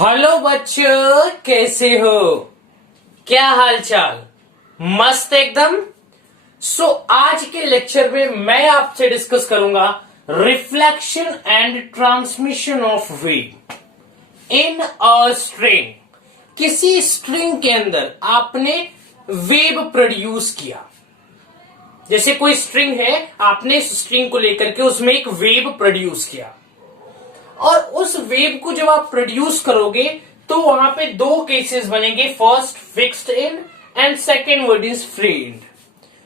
Hello बच्चों, कैसे हो? क्या हाल चाल? मस्त एकदम। आज के लेक्चर में मैं आपसे डिस्कस करूंगा reflection and transmission of wave in a string. किसी स्ट्रिंग के अंदर आपने वेव प्रोड्यूस किया। जैसे कोई स्ट्रिंग है, आपने इस स्ट्रिंग को लेकर के उसमें एक वेव प्रोड्यूस किया, और उस वेव को जब आप प्रोड्यूस करोगे तो वहां पे दो केसेस बनेंगे। First fixed and and second word is free and.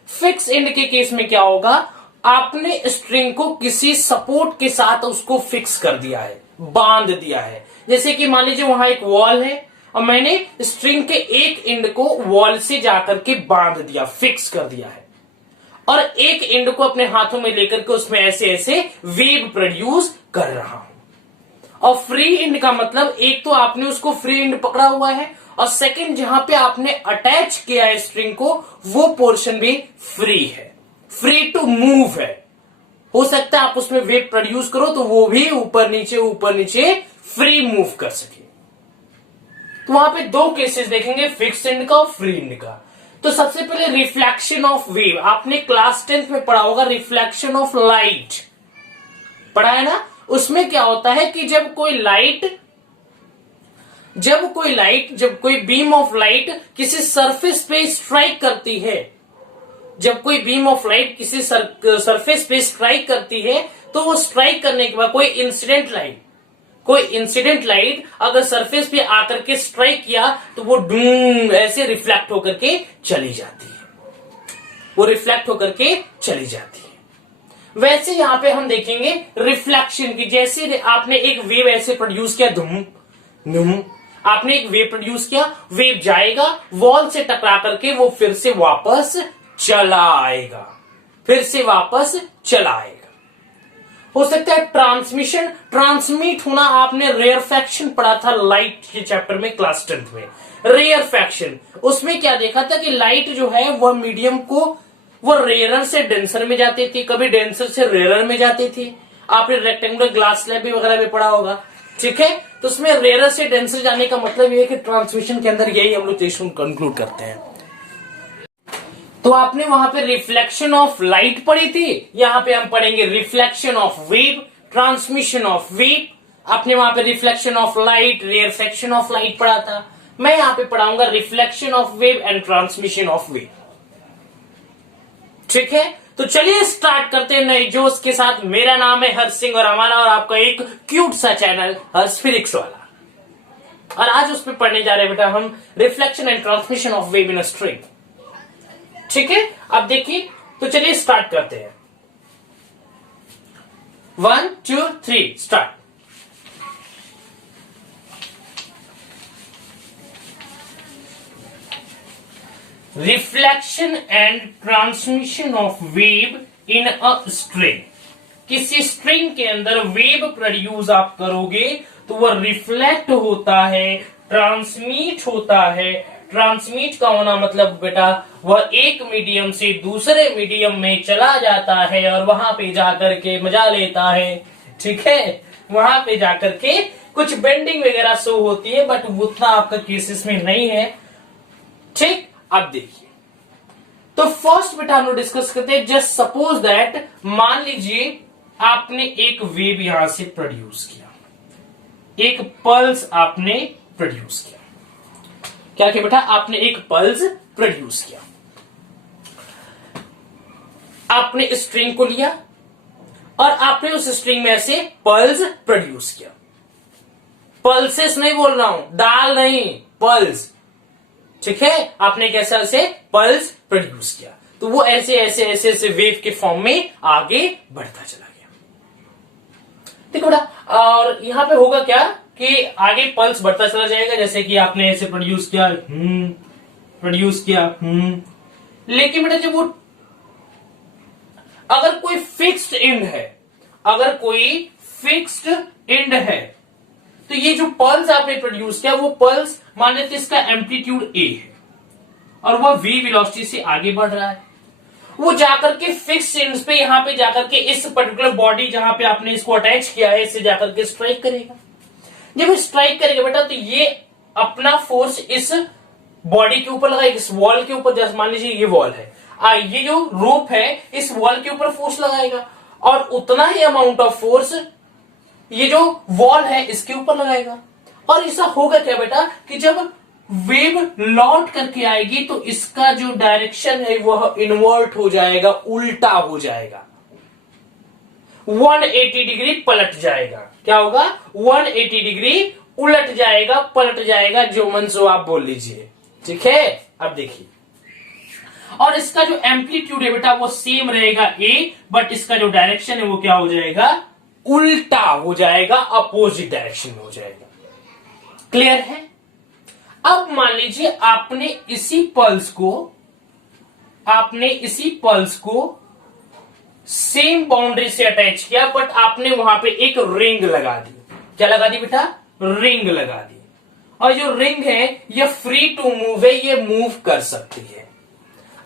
Fix and के केस में क्या होगा, आपने स्ट्रिंग को किसी सपोर्ट के साथ उसको फिक्स कर दिया है, बांध दिया है। जैसे कि मान लीजिए वहां एक वॉल है और मैंने स्ट्रिंग के एक एंड को वॉल से जाकर के बांध दिया, फिक्स कर दिया है, और एक एंड को अपने हाथों में लेकर के उसमें ऐसे ऐसे वेव प्रोड्यूस कर रहा हूं। और फ्री एंड का मतलब एक तो आपने उसको फ्री एंड पकड़ा हुआ है, और सेकंड जहां पे आपने अटैच किया है स्ट्रिंग को, वो पोर्शन भी फ्री है, फ्री टू मूव है। हो सकता है आप उसमें वेव प्रोड्यूस करो तो वो भी ऊपर नीचे फ्री मूव कर सके। तो वहां पे दो केसेस देखेंगे, फिक्स्ड एंड का और फ्री एंड का। तो सबसे पहले रिफ्लेक्शन ऑफ वेव, आपने क्लास 10th में पढ़ा होगा रिफ्लेक्शन ऑफ लाइट, पढ़ा है ना। उसमें क्या होता है कि जब कोई बीम ऑफ लाइट किसी सरफेस पे स्ट्राइक करती है, जब कोई बीम ऑफ लाइट किसी सरफेस पे स्ट्राइक करती है, तो वो स्ट्राइक करने के बाद कोई इंसिडेंट लाइट अगर सरफेस पे आकर के स्ट्राइक किया तो वो डूम ऐसे रिफ्लेक्ट होकर के चली जाती है, वैसे यहां पे हम देखेंगे रिफ्लेक्शन की। जैसे आपने एक वेव ऐसे प्रोड्यूस किया, आपने एक वेव प्रोड्यूस किया, वेव जाएगा वॉल से टकरा करके वो फिर से वापस चला आएगा। हो सकता है ट्रांसमिशन, ट्रांसमिट होना। आपने रेयरफैक्शन पढ़ा था लाइट के चैप्टर में, क्लास 10th में। रेयरफैक्शन, उसमें क्या देखा था कि लाइट जो है वह मीडियम को, वो रेयरर से डेंसर में जाती थी, कभी डेंसर से रेयरर में जाती थी। आपने रेक्टेंगुलर ग्लास स्लैब भी वगैरह में पढ़ा होगा, ठीक है। तो उसमें रेयरर से डेंसर जाने का मतलब ये है कि ट्रांसमिशन के अंदर यही हम लोग कंक्लूड करते हैं। तो आपने वहां पे रिफ्लेक्शन ऑफ लाइट पढ़ी थी, यहां पे हम पढ़ेंगे reflection of wave, transmission of wave. आपने वहां पे reflection of light, rarefaction of light पढ़ा था। मैं यहां पे पढ़ाऊंगा reflection of wave and transmission of wave, ठीक है। तो चलिए स्टार्ट करते हैं नए जोश के साथ। मेरा नाम है हर्ष सिंह और हमारा और आपका एक क्यूट सा चैनल हर्ष फिजिक्स वाला, और आज उसमें पढ़ने जा रहे हैं बेटा हम reflection and transmission of wave in a string, ठीक है। अब देखिए, तो चलिए स्टार्ट करते हैं। 1 2 3 start. Reflection and transmission of wave in a string. किसी स्ट्रिंग के अंदर वेव प्रोड्यूस आप करोगे तो वह रिफ्लेक्ट होता है, ट्रांसमिट होता है। ट्रांसमिट का होना मतलब बेटा वह एक मीडियम से दूसरे मीडियम में चला जाता है और वहां पे जाकर के मजा लेता है, ठीक है। वहां पे जाकर के कुछ बेंडिंग वगैरह शो होती है, बट उतना आपका केसेस में नहीं है, ठीक। अब देखिए, तो फर्स्ट बेटा हम लोग डिस्कस करते हैं। जस्ट सपोज दैट, मान लीजिए आपने एक वेव यहां से प्रोड्यूस किया, एक पल्स आपने प्रोड्यूस किया। क्या किया बेटा, आपने एक पल्स प्रोड्यूस किया। आपने स्ट्रिंग को लिया और आपने उस स्ट्रिंग में से पल्स प्रोड्यूस किया। पल्सेस नहीं बोल रहा हूं, डाल नहीं, पल्स, ठीक है। आपने कैसा से पल्स प्रोड्यूस किया, तो वो ऐसे वेव के फॉर्म में आगे बढ़ता चला गया, ठीक है बेटा। और यहां पे होगा क्या कि आगे पल्स बढ़ता चला जाएगा, जैसे कि आपने ऐसे प्रोड्यूस किया, लेकिन बेटा जब वो, अगर कोई फिक्स्ड एंड है, तो ये जो पल्स आपने प्रोड्यूस किया, वो पल्स मान लेते इसका एम्पलीट्यूड ए है और वह v वेलोसिटी से आगे बढ़ रहा है। वो जाकर के फिक्स एंड्स पे, यहां पे जाकर के इस पर्टिकुलर बॉडी जहां पे आपने इसको अटैच किया है, इससे जाकर के स्ट्राइक करेगा। जब स्ट्राइक करेगा बेटा तो ये अपना फोर्स इस बॉडी के ऊपर लगाएगा, इस वॉल के ऊपर। जैसे मान लीजिए ये वॉल है, ये जो रोप है इस वॉल के ऊपर फोर्स लगाएगा, और उतना ही अमाउंट ऑफ फोर्स ये जो वॉल है इसके ऊपर लगाएगा। और ऐसा होगा क्या बेटा कि जब वेव लौट करके आएगी तो इसका जो डायरेक्शन है वह इन्वर्ट हो जाएगा, उल्टा हो जाएगा, 180 डिग्री पलट जाएगा। क्या होगा? 180 डिग्री उलट जाएगा, पलट जाएगा, जो मन सो आप बोल लीजिए। ठीक है, अब देखिए, और इसका जो एम्पलीट्यूड है बेटा वो सेम रहेगा a, बट इसका जो डायरेक्शन है वो क्या हो जाएगा? उल्टा हो जाएगा, अपोजिट डायरेक्शन में हो जाएगा। क्लियर है? अब मान लीजिए आपने इसी पल्स को सेम बाउंड्री से अटैच किया, बट आपने वहां पे एक रिंग लगा दी। क्या लगा दी बेटा? रिंग लगा दी। और जो रिंग है ये फ्री टू मूव है, ये मूव कर सकती है।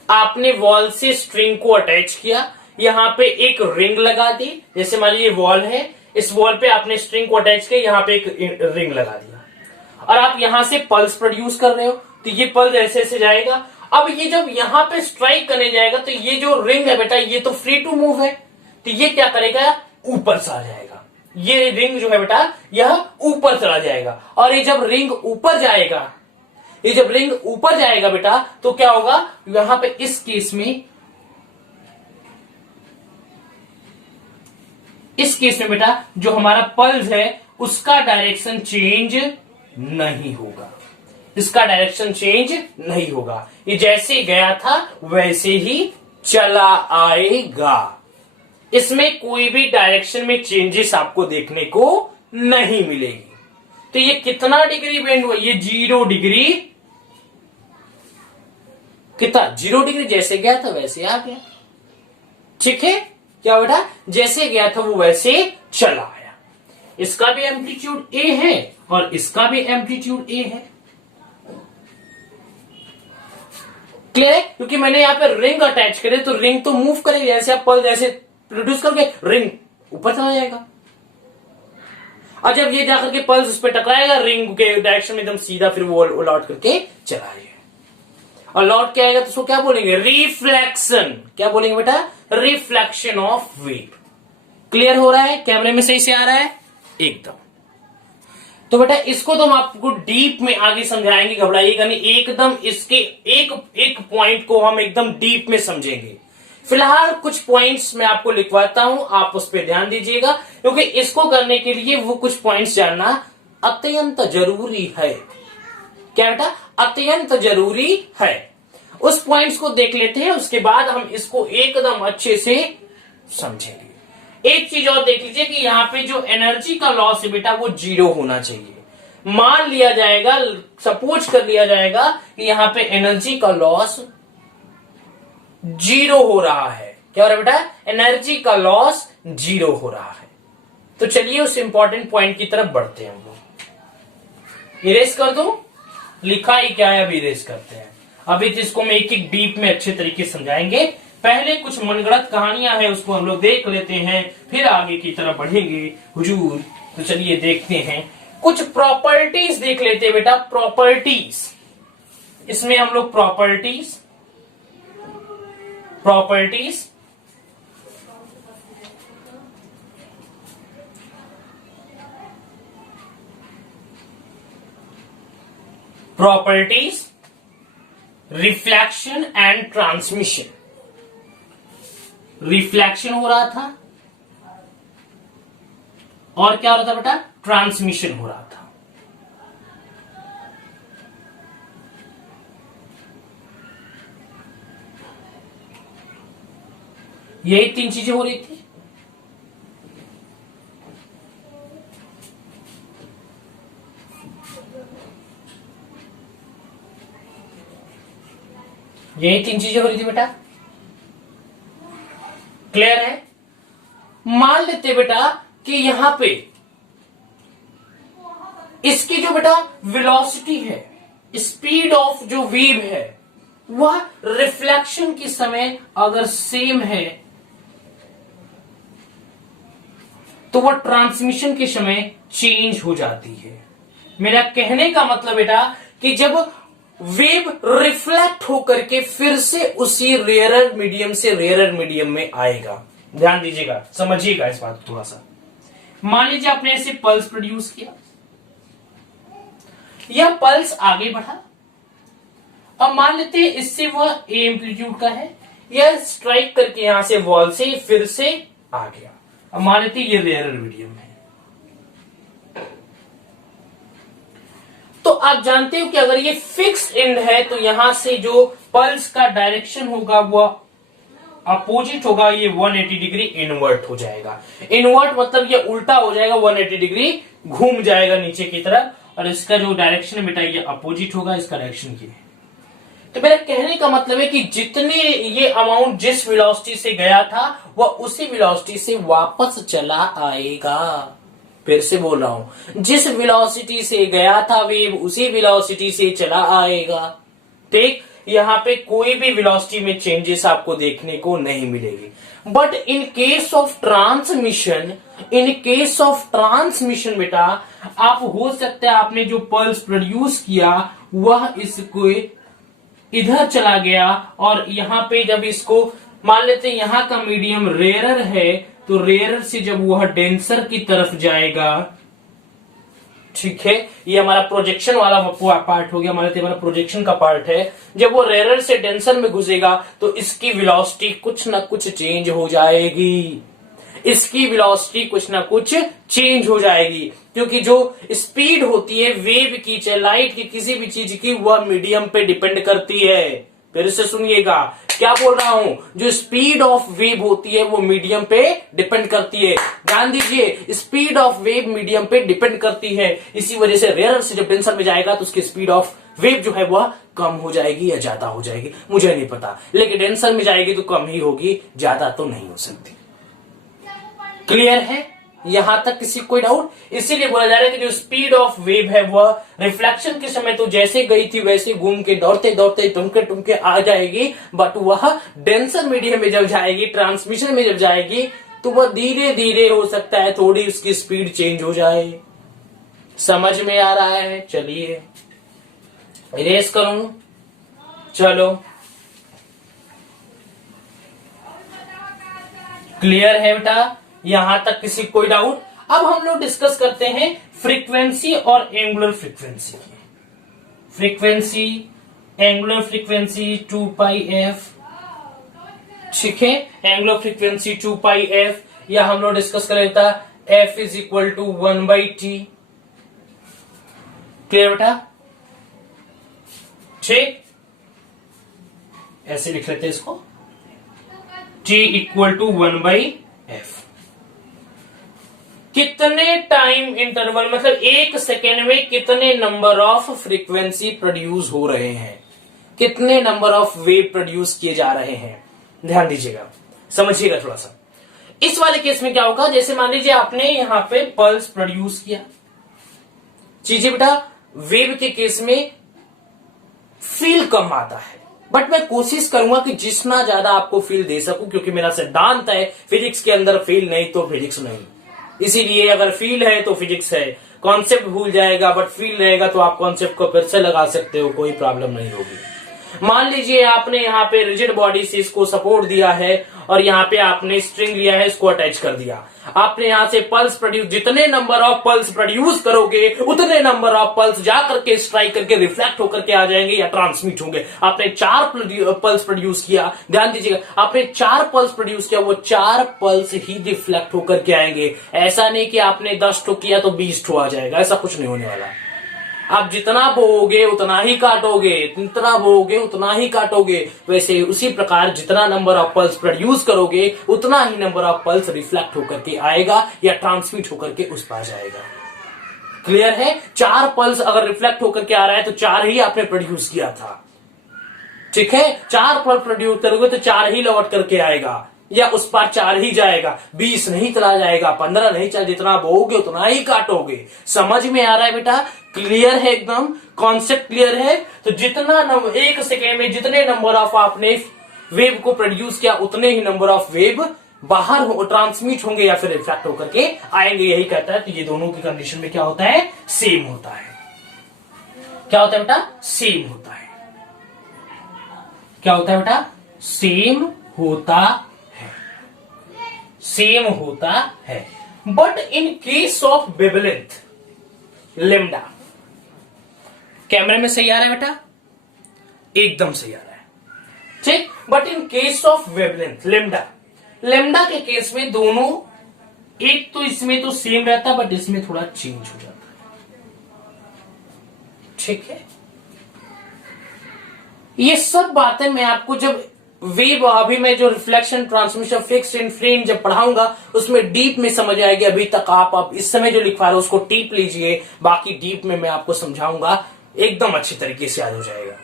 आपने वॉल से स्ट्रिंग को अटैच किया, यहां पे एक रिंग लगा दी। जैसे मान लीजिए वॉल है, इस वॉल पे आपने स्ट्रिंग को अटैच किया, यहां पे एक रिंग लगा दिया, और आप यहां से पल्स प्रोड्यूस कर रहे हो, तो ये पल्स ऐसे ऐसे जाएगा। अब ये जब यहां पे स्ट्राइक करने जाएगा तो ये जो रिंग है बेटा ये तो फ्री टू मूव है, तो ये क्या करेगा? ऊपर से आ जाएगा। ये रिंग जो है बेटा यह ऊपर चला जाएगा, और ये जब रिंग ऊपर जाएगा, बेटा तो क्या होगा? यहां पे इस केस में बेटा जो हमारा पल्स है उसका डायरेक्शन चेंज नहीं होगा, इसका डायरेक्शन चेंज नहीं होगा। ये जैसे गया था वैसे ही चला आएगा। इसमें कोई भी डायरेक्शन में चेंजेस आपको देखने को नहीं मिलेगी। तो ये कितना डिग्री बेंड हुआ? ये 0 डिग्री। कितना? 0 डिग्री। जैसे गया था वैसे आ गया। ठीक है, क्या बेटा? जैसे गया था वो वैसे चला आया। इसका भी एम्पलीट्यूड ए है और इसका भी एम्पलीट्यूड ए है। क्लियर है? क्योंकि मैंने यहां पे रिंग अटैच करे तो रिंग तो मूव करेगी, जैसे आप पल्स ऐसे प्रोड्यूस करके रिंग ऊपर चला जाएगा, और जब ये जाकर के पल्स उस पर टकराएगा रिंग के डायरेक्शन में एकदम सीधा, फिर वो लौट करके चला जाएगा। और लौट के आएगा तो उसको क्या बोलेंगे? रिफ्लेक्शन। क्या बोलेंगे बेटा? Reflection of wave. क्लियर हो रहा है? कैमरे में सही से आ रहा है? एकदम। तो बेटा इसको तो हम आपको डीप में आगे समझाएंगे, घबराइएगा नहीं। एकदम इसके एक पॉइंट को हम एकदम डीप में समझेंगे। फिलहाल कुछ पॉइंट्स मैं आपको लिखवाता हूं, आप उस पर ध्यान दीजिएगा, क्योंकि इसको करने के लिए वो कुछ पॉइंट्स जानना अत्यंत जरूरी है। क्या बेटा? अत्यंत जरूरी है। उस पॉइंट्स को देख लेते हैं, उसके बाद हम इसको एकदम अच्छे से समझेंगे। एक चीज और देख लीजिए कि यहाँ पे जो एनर्जी का लॉस है बेटा वो 0 होना चाहिए। मान लिया जाएगा, सपोज कर लिया जाएगा कि यहाँ पे एनर्जी का लॉस 0 हो रहा है। क्या हो रहा है बेटा? एनर्जी का लॉस 0 हो रहा है। तो चलिए उस इंपॉर्टेंट पॉइंट की तरफ बढ़ते हैं। हम लोग इरेज कर दो, लिखा ही क्या है, अभी इरेज करते हैं। अभी तो इसको मैं एक एक डीप में अच्छे तरीके से समझाएंगे। पहले कुछ मनगढ़ंत कहानियां हैं उसको हम लोग देख लेते हैं, फिर आगे की तरफ बढ़ेंगे हुजूर। तो चलिए देखते हैं, कुछ प्रॉपर्टीज देख लेते हैं बेटा। प्रॉपर्टीज, इसमें हम लोग properties reflection and transmission. Reflection हो रहा था और क्या हो रहा था बेटा? ट्रांसमिशन हो रहा था। यही 3 चीजें हो रही थी। यही 3 चीजें हो रही थी बेटा। क्लियर है? मान लेते बेटा कि यहां पे इसकी जो बेटा वेलोसिटी है, स्पीड ऑफ जो वेव है, वह रिफ्लेक्शन के समय अगर सेम है तो वह ट्रांसमिशन के समय चेंज हो जाती है। मेरा कहने का मतलब बेटा कि जब वेव रिफ्लेक्ट होकर के फिर से उसी रेयरर मीडियम से रेयरर मीडियम में आएगा। ध्यान दीजिएगा, समझिएगा इस बात को थोड़ा सा। मान लीजिए आपने ऐसे पल्स प्रोड्यूस किया, यह पल्स आगे बढ़ा, अब मान लेते हैं इससे वह ए एम्पलीट्यूड का है, यह स्ट्राइक करके यहां से वॉल से फिर से आ गया। अब मान लेते हैं ये रेयरर मीडियम है। तो आप जानते हो कि अगर ये फिक्स्ड एंड है तो यहां से जो पल्स का डायरेक्शन होगा वह अपोजिट होगा, ये 180 डिग्री इनवर्ट हो जाएगा। इनवर्ट मतलब ये उल्टा हो जाएगा, 180 डिग्री घूम जाएगा नीचे की तरफ, और इसका जो डायरेक्शन बेटा ये अपोजिट होगा, इसका डायरेक्शन ये है। तो मेरा कहने का मतलब है कि जितने ये अमाउंट जिस वेलोसिटी से गया था वह उसी वेलोसिटी से वापस चला आएगा। फिर से बोल रहा हूं, जिस वेलोसिटी से गया था वेव उसी वेलोसिटी से चला आएगा। ठीक, यहां पे कोई भी वेलोसिटी में चेंजेस आपको देखने को नहीं मिलेगी। But in case of transmission बेटा आप हो सकता है आपने जो पल्स प्रोड्यूस किया वह इसको इधर चला गया, और यहां पे जब इसको मान लेते हैं यहां का मीडियम रेयरर है, तो रेयरर से जब वह डेंसर की तरफ जाएगा, ठीक है, ये हमारा प्रोजेक्शन वाला पार्ट हो गया, मान लेते हमारा प्रोजेक्शन का पार्ट है। जब वो रेयरर से डेंसर में घुसेगा तो इसकी वेलोसिटी कुछ ना कुछ चेंज हो जाएगी, इसकी वेलोसिटी कुछ ना कुछ चेंज हो जाएगी, क्योंकि जो स्पीड होती है वेव की चाहे लाइट की किसी भी चीज की वह मीडियम पे डिपेंड करती है। फिर से सुनिएगा क्या बोल रहा हूं, जो स्पीड ऑफ वेव होती है वो मीडियम पे डिपेंड करती है। ध्यान दीजिए, स्पीड ऑफ वेव मीडियम पे डिपेंड करती है, इसी वजह से रेयरर से जब डेंसर में जाएगा तो उसकी स्पीड ऑफ वेव जो है वह कम हो जाएगी या ज्यादा हो जाएगी मुझे नहीं पता, लेकिन डेंसर में जाएगी तो कम ही होगी, ज्यादा तो नहीं हो सकती। क्लियर है यहां तक, किसी कोई डाउट? इसीलिए बोला जा रहा है कि जो स्पीड ऑफ वेव है वह रिफ्लेक्शन के समय तो जैसे गई थी वैसे घूम के दौड़ते दौड़ते टुमके टुमके आ जाएगी, बट वह डेंसर मीडियम में जब जाएगी, ट्रांसमिशन में जब जाएगी तो वह धीरे धीरे हो सकता है थोड़ी उसकी स्पीड चेंज हो जाए। समझ में आ रहा है? चलिए इरेज करूं, चलो क्लियर है बेटा यहां तक, किसी कोई डाउट? अब हम लोग डिस्कस करते हैं फ्रीक्वेंसी और एंगुलर फ्रीक्वेंसी की। फ्रीक्वेंसी, एंगुलर फ्रीक्वेंसी 2πf, ठीक है, एंगुलर फ्रीक्वेंसी 2πf, या हम लोग डिस्कस कर लेता f is equal to 1/t। Clear बेटा? ठीक, ऐसे लिख लेते हैं इसको, t इक्वल टू 1/f। कितने टाइम इंटरवल मतलब एक सेकेंड में कितने नंबर ऑफ फ्रीक्वेंसी प्रोड्यूस हो रहे हैं, कितने नंबर ऑफ वेव प्रोड्यूस किए जा रहे हैं, ध्यान दीजिएगा, समझिएगा थोड़ा सा। इस वाले केस में क्या होगा, जैसे मान लीजिए आपने यहां पे पल्स प्रोड्यूस किया, चीजें बेटा वेव के केस में फील कम आता है, बट मैं कोशिश करूंगा कि जितना ज्यादा आपको फील दे सकूं, क्योंकि मेरा सिद्धांत है फिजिक्स के अंदर फील नहीं तो फिजिक्स नहीं, इसीलिए अगर फील है तो फिजिक्स है। कॉन्सेप्ट भूल जाएगा बट फील रहेगा तो आप कॉन्सेप्ट को फिर से लगा सकते हो, कोई प्रॉब्लम नहीं होगी। मान लीजिए आपने यहाँ पे रिजिड बॉडी से इसको सपोर्ट दिया है और यहाँ पे आपने स्ट्रिंग लिया है, इसको अटैच कर दिया, आपने यहाँ से पल्स प्रोड्यूस, जितने नंबर ऑफ पल्स प्रोड्यूस करोगे उतने नंबर ऑफ पल्स जा करके स्ट्राइक करके रिफ्लेक्ट होकर के आ जाएंगे या ट्रांसमिट होंगे। आपने 4 पल्स प्रोड्यूस किया, ध्यान दीजिएगा, आपने 4 पल्स प्रोड्यूस किया, वो 4 पल्स ही रिफ्लेक्ट होकर के आएंगे। ऐसा नहीं कि आपने 10 ठो किया तो 20 ठो आ जाएगा, ऐसा कुछ नहीं होने वाला। आप जितना बोओगे उतना ही काटोगे, जितना बोओगे उतना ही काटोगे, वैसे उसी प्रकार जितना नंबर ऑफ पल्स प्रोड्यूस करोगे उतना ही नंबर ऑफ पल्स रिफ्लेक्ट होकर के आएगा या ट्रांसमिट होकर के उस पार जाएगा। क्लियर है? 4 पल्स अगर रिफ्लेक्ट होकर के आ रहा है तो 4 ही आपने प्रोड्यूस किया था, ठीक है, 4 पल्स प्रोड्यूस करोगे तो 4 ही लौट करके आएगा या उस पार 4 ही जाएगा, 20 नहीं चला जाएगा, 15 नहीं चल, जितना बोओगे उतना ही काटोगे। समझ में आ रहा है बेटा? क्लियर है एकदम, कॉन्सेप्ट क्लियर है? तो जितना एक सेकेंड में जितने नंबर ऑफ आपने वेव को प्रोड्यूस किया उतने ही नंबर ऑफ वेव बाहर ट्रांसमिट होंगे या फिर रिफ्रैक्ट होकर के आएंगे, यही कहता है। तो ये दोनों की कंडीशन में क्या होता है, सेम होता है। क्या होता है बेटा, सेम होता है। क्या होता है बेटा, सेम होता है, सेम होता है। But in case of wavelength lambda, कैमरे में सही आ रहा है बेटा, एकदम सही आ रहा है, ठीक। But in case of wavelength lambda, lambda के केस में दोनों, एक तो इसमें तो सेम रहता है बट इसमें थोड़ा चेंज हो जाता है, ठीक है। ये सब बातें मैं आपको जब वेव, अभी मैं जो reflection, transmission, fixed and free जब पढ़ाऊंगा उसमें डीप में समझ आएगी। अभी तक आप इस समय जो लिखवा रहे हो उसको टीप लीजिए, बाकी डीप में मैं आपको समझाऊंगा, एकदम अच्छे तरीके से याद हो जाएगा।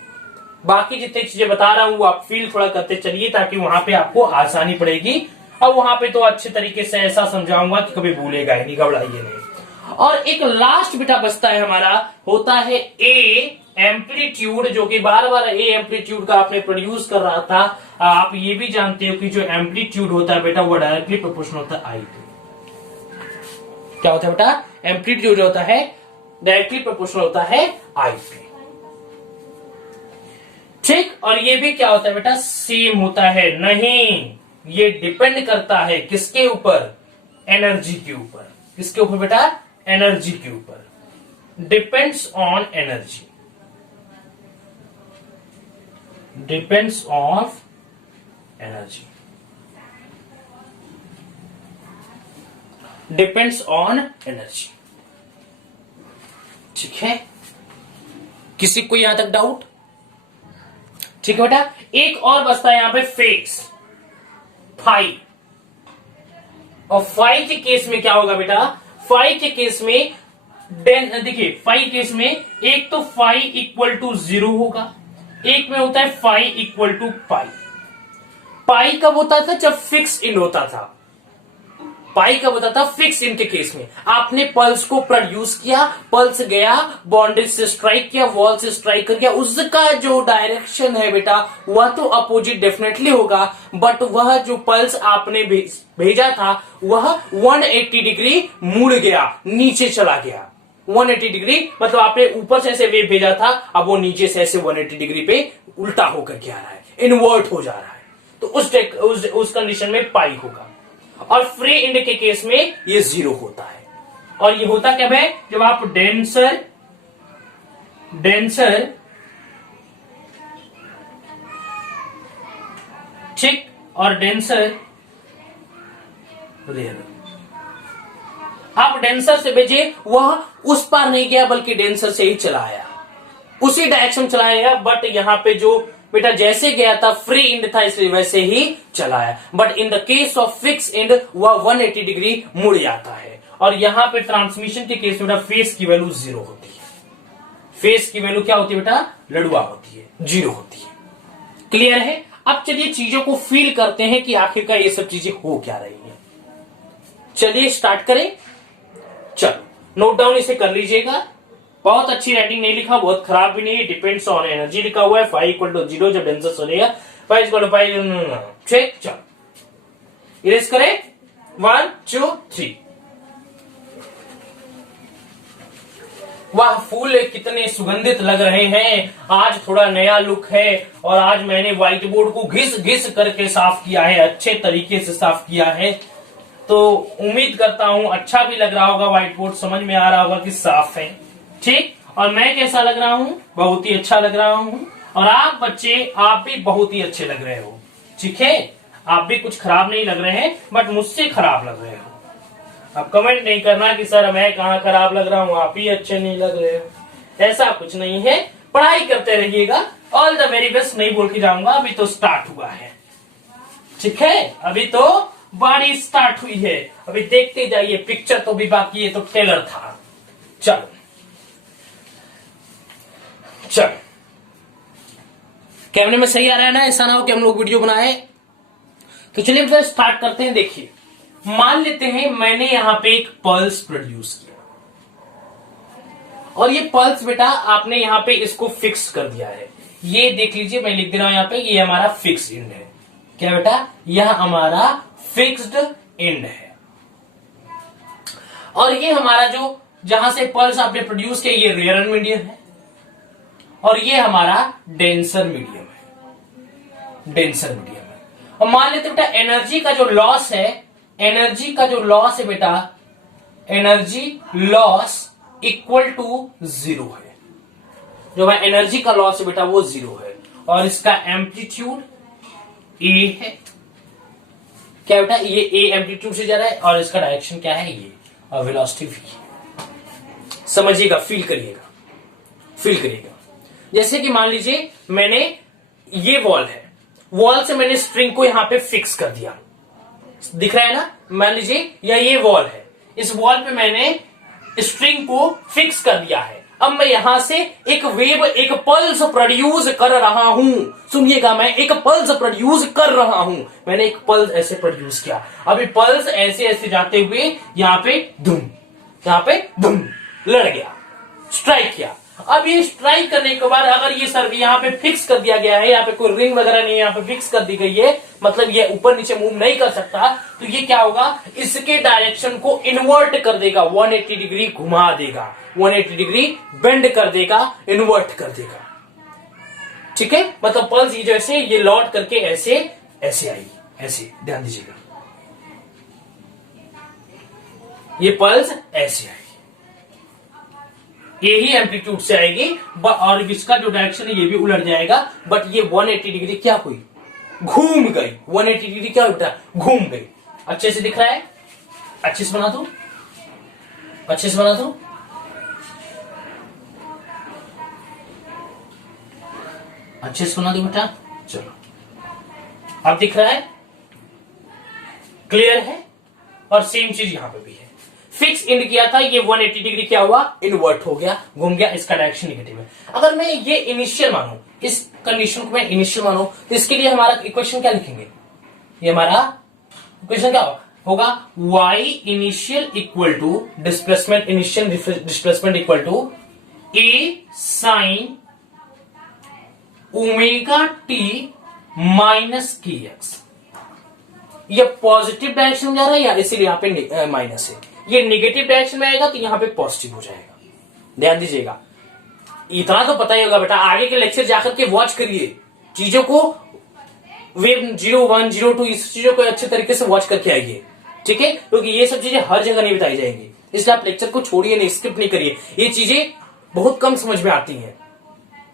बाकी जितनी चीजें बता रहा हूं वो आप फील थोड़ा करते चलिए, ताकि वहां पे आपको आसानी पड़ेगी। और वहां पे तो अच्छे तरीके से ऐसा समझाऊंगा कि कभी भूलेगा ही नहीं, घबराइए नहीं। और एक लास्ट बेटा बचता है हमारा, होता है ए एम्पलीट्यूड, जो कि बार बार ए एम्पलीट्यूड का आपने प्रोड्यूस कर रहा था। आप ये भी जानते हो कि जो एम्पलीट्यूड होता है बेटा वो डायरेक्टली प्रोपोर्शनल होता है आई पे। क्या होता है बेटा, एम्पलीट्यूड जो होता है डायरेक्टली प्रोपोर्शनल होता है आई पे, ठीक। और ये भी क्या होता है बेटा, सेम होता है। नहीं, ये डिपेंड करता है किसके ऊपर, एनर्जी के ऊपर। किसके ऊपर बेटा, एनर्जी के ऊपर, depends on energy, depends on energy, depends on energy, ठीक है। किसी को यहां तक डाउट, ठीक है बेटा। एक और बचता है यहां पे फेस, फाई। और फाई के केस में क्या होगा बेटा, फाई के केस में देखिए, फाई केस में एक तो फाई इक्वल टू 0 होगा, एक में होता है फाई इक्वल टू पाई। पाई कब होता था, जब फिक्स इन होता था। पाई कब होता था, फिक्स इन के केस में। आपने पल्स को प्रोड्यूस किया, पल्स गया, बाउंड्री से स्ट्राइक किया, वॉल से स्ट्राइक कर गया, उसका जो डायरेक्शन है बेटा वह तो अपोजिट डेफिनेटली होगा, बट वह जो पल्स आपने भेजा था वह 180 डिग्री मुड़ गया, नीचे चला गया। 180 डिग्री मतलब आपने ऊपर से ऐसे वेव भेजा था, अब वो नीचे से ऐसे 180 डिग्री पे उल्टा होकर के आ रहा है, इन्वर्ट हो जा रहा है। तो उस कंडीशन में पाई होगा। और फ्री इंड के केस में ये 0 होता है। और ये होता कब है, जब आप डेंसर ठीक और डेंसर रेयर, आप डेंसर से भेजे, वह उस पार नहीं गया बल्कि डेंसर से ही चला आया, उसी डायरेक्शन चलाया। बट यहां पे जो बेटा जैसे गया था फ्री इंड था, इसलिए वैसे ही चलाया। But in the case of fixed end वह 180 डिग्री मुड़ जाता है। और यहां पे ट्रांसमिशन के केस में बेटा फेस की वैल्यू 0 होती है। फेस की वैल्यू क्या होती है बेटा, लड़ुआ होती है, 0 होती है। क्लियर है। अब चलिए चीजों को फील करते हैं कि आखिरकार ये सब चीजें हो क्या रही हैं। चलिए स्टार्ट करें। चलो नोट डाउन इसे कर लीजिएगा। बहुत अच्छी राइटिंग नहीं लिखा, बहुत खराब भी नहीं है। डिपेंड्स ऑन एनर्जी लिखा हुआ है, फाई इक्वल टू 0 जब डेंसर चलेगा, फाई इक्वल टू फाई, ठीक। चलो इरेज करें, 1 2 3। वाह, फूल कितने सुगंधित लग रहे हैं। आज थोड़ा नया लुक है और आज मैंने व्हाइट बोर्ड को घिस घिस करके साफ किया है, अच्छे तरीके से साफ किया है। तो उम्मीद करता हूं अच्छा भी लग रहा होगा, व्हाइट बोर्ड समझ में आ रहा होगा कि साफ है, ठीक। और मैं कैसा लग रहा हूं, बहुत ही अच्छा लग रहा हूं। और आप बच्चे, आप भी बहुत ही अच्छे लग रहे हो, ठीक है। आप भी कुछ खराब नहीं लग रहे हैं, बट मुझसे खराब लग रहे हो। अब कमेंट नहीं करना कि सर मैं कहां खराब लग रहा हूं, आप ही अच्छे नहीं लग रहे हो, ऐसा कुछ नहीं है। पढ़ाई करते रहिएगा। ऑल द वेरी बेस्ट नहीं बोल के जाऊंगा, अभी तो स्टार्ट हुआ है, ठीक है। अभी तो बारी स्टार्ट हुई है, अभी देखते जाइए, पिक्चर तो भी बाकी है, तो ट्रेलर था। चलो चलो, कैमरे में सही आ रहा है ना, ऐसा ना हो कि हम लोग वीडियो बनाए। तो चलिए फिर स्टार्ट करते हैं। देखिए, मान लेते हैं मैंने यहां पे एक पल्स प्रोड्यूस किया और ये पल्स बेटा आपने यहां पे इसको फिक्स कर दिया है। ये देख लीजिए, मैं लिख दे रहा हूं यहां पे, ये हमारा फिक्स इंड है। क्या बेटा, यह हमारा फिक्स्ड एंड है। और ये हमारा जो जहां से पल्स आपने प्रोड्यूस किया ये रेयर मीडियम है और ये हमारा डेंसर मीडियम है, डेंसर मीडियम है। और मान लेते बेटा एनर्जी का जो लॉस है, एनर्जी का जो लॉस है बेटा, एनर्जी लॉस इक्वल टू 0 है। जो भाई एनर्जी का लॉस है बेटा वो 0 है और इसका एम्पलीट्यूड ए है। क्या बेटा ये ए एम्पलीट्यूड से जा रहा है और इसका डायरेक्शन क्या है ये, और वेलोसिटी वी है। समझिएगा, फील करिएगा, फील करिएगा। जैसे कि मान लीजिए मैंने ये वॉल है, वॉल से मैंने स्ट्रिंग को यहां पे फिक्स कर दिया, दिख रहा है ना। मान लीजिए या ये वॉल है, इस वॉल पे मैंने स्ट्रिंग को फिक्स कर दिया है। अब मैं यहां से एक वेव, एक पल्स प्रोड्यूस कर रहा हूं। सुनिएगा, मैं एक पल्स प्रोड्यूस कर रहा हूं। मैंने एक पल्स ऐसे प्रोड्यूस किया, अभी पल्स ऐसे ऐसे जाते हुए यहां पे धुम, यहां पे धुम लड़ गया, स्ट्राइक किया। अब ये स्ट्राइक करने के बाद अगर ये सर यहाँ पे फिक्स कर दिया गया है, यहाँ पे कोई रिंग वगैरह नहीं है, यहाँ पे फिक्स कर दी गई है, मतलब ये ऊपर नीचे मूव नहीं कर सकता, तो ये क्या होगा, इसके डायरेक्शन को इन्वर्ट कर देगा, 180 डिग्री घुमा देगा, 180 डिग्री बेंड कर देगा, इन्वर्ट कर देगा। ठीक है, मतलब पल्स ये जैसे ये लौट करके ऐसे ऐसे आएगी, ऐसे ध्यान दीजिएगा, ये पल्स ऐसे आएगी, यही एम्पलीट्यूड से आएगी और इसका जो डायरेक्शन है ये भी उलट जाएगा, बट ये 180 डिग्री क्या हुई, घूम गई। 180 डिग्री क्या उल्टा, घूम गई। अच्छे से दिख रहा है, अच्छे से बना दो, अच्छे से बना दो। अच्छे से बना दो बेटा, चलो अब दिख रहा है, क्लियर है। और सेम चीज यहां पे भी है, फिक्स इंड किया था, ये 180 डिग्री क्या हुआ, इन्वर्ट हो गया, घूम गया, इसका डायरेक्शन नेगेटिव है। अगर मैं ये इनिशियल मानू, इस कंडीशन को मैं इनिशियल मानू, तो इसके लिए हमारा इक्वेशन क्या लिखेंगे, ये हमारा इक्वेशन क्या होगा, y initial equal to displacement, initial displacement equal to a sine omega T minus K X. ये पॉजिटिव डायरेक्शन में जा रहा है या इसीलिए यहां पे माइनस है, ये नेगेटिव डायरेक्शन में आएगा तो यहां पे पॉजिटिव हो जाएगा। ध्यान दीजिएगा, इतना तो पता ही होगा बेटा, आगे के लेक्चर जाकर के वॉच करिए चीजों को, वेव 01, 02 इस चीजों को अच्छे तरीके से वॉच करके आइए, ठीक है, क्योंकि ये सब चीजें हर जगह नहीं बताई जाएंगी, इसलिए आप लेक्चर को छोड़िए नहीं, स्किप नहीं करिए, ये चीजें बहुत कम समझ में आती हैं,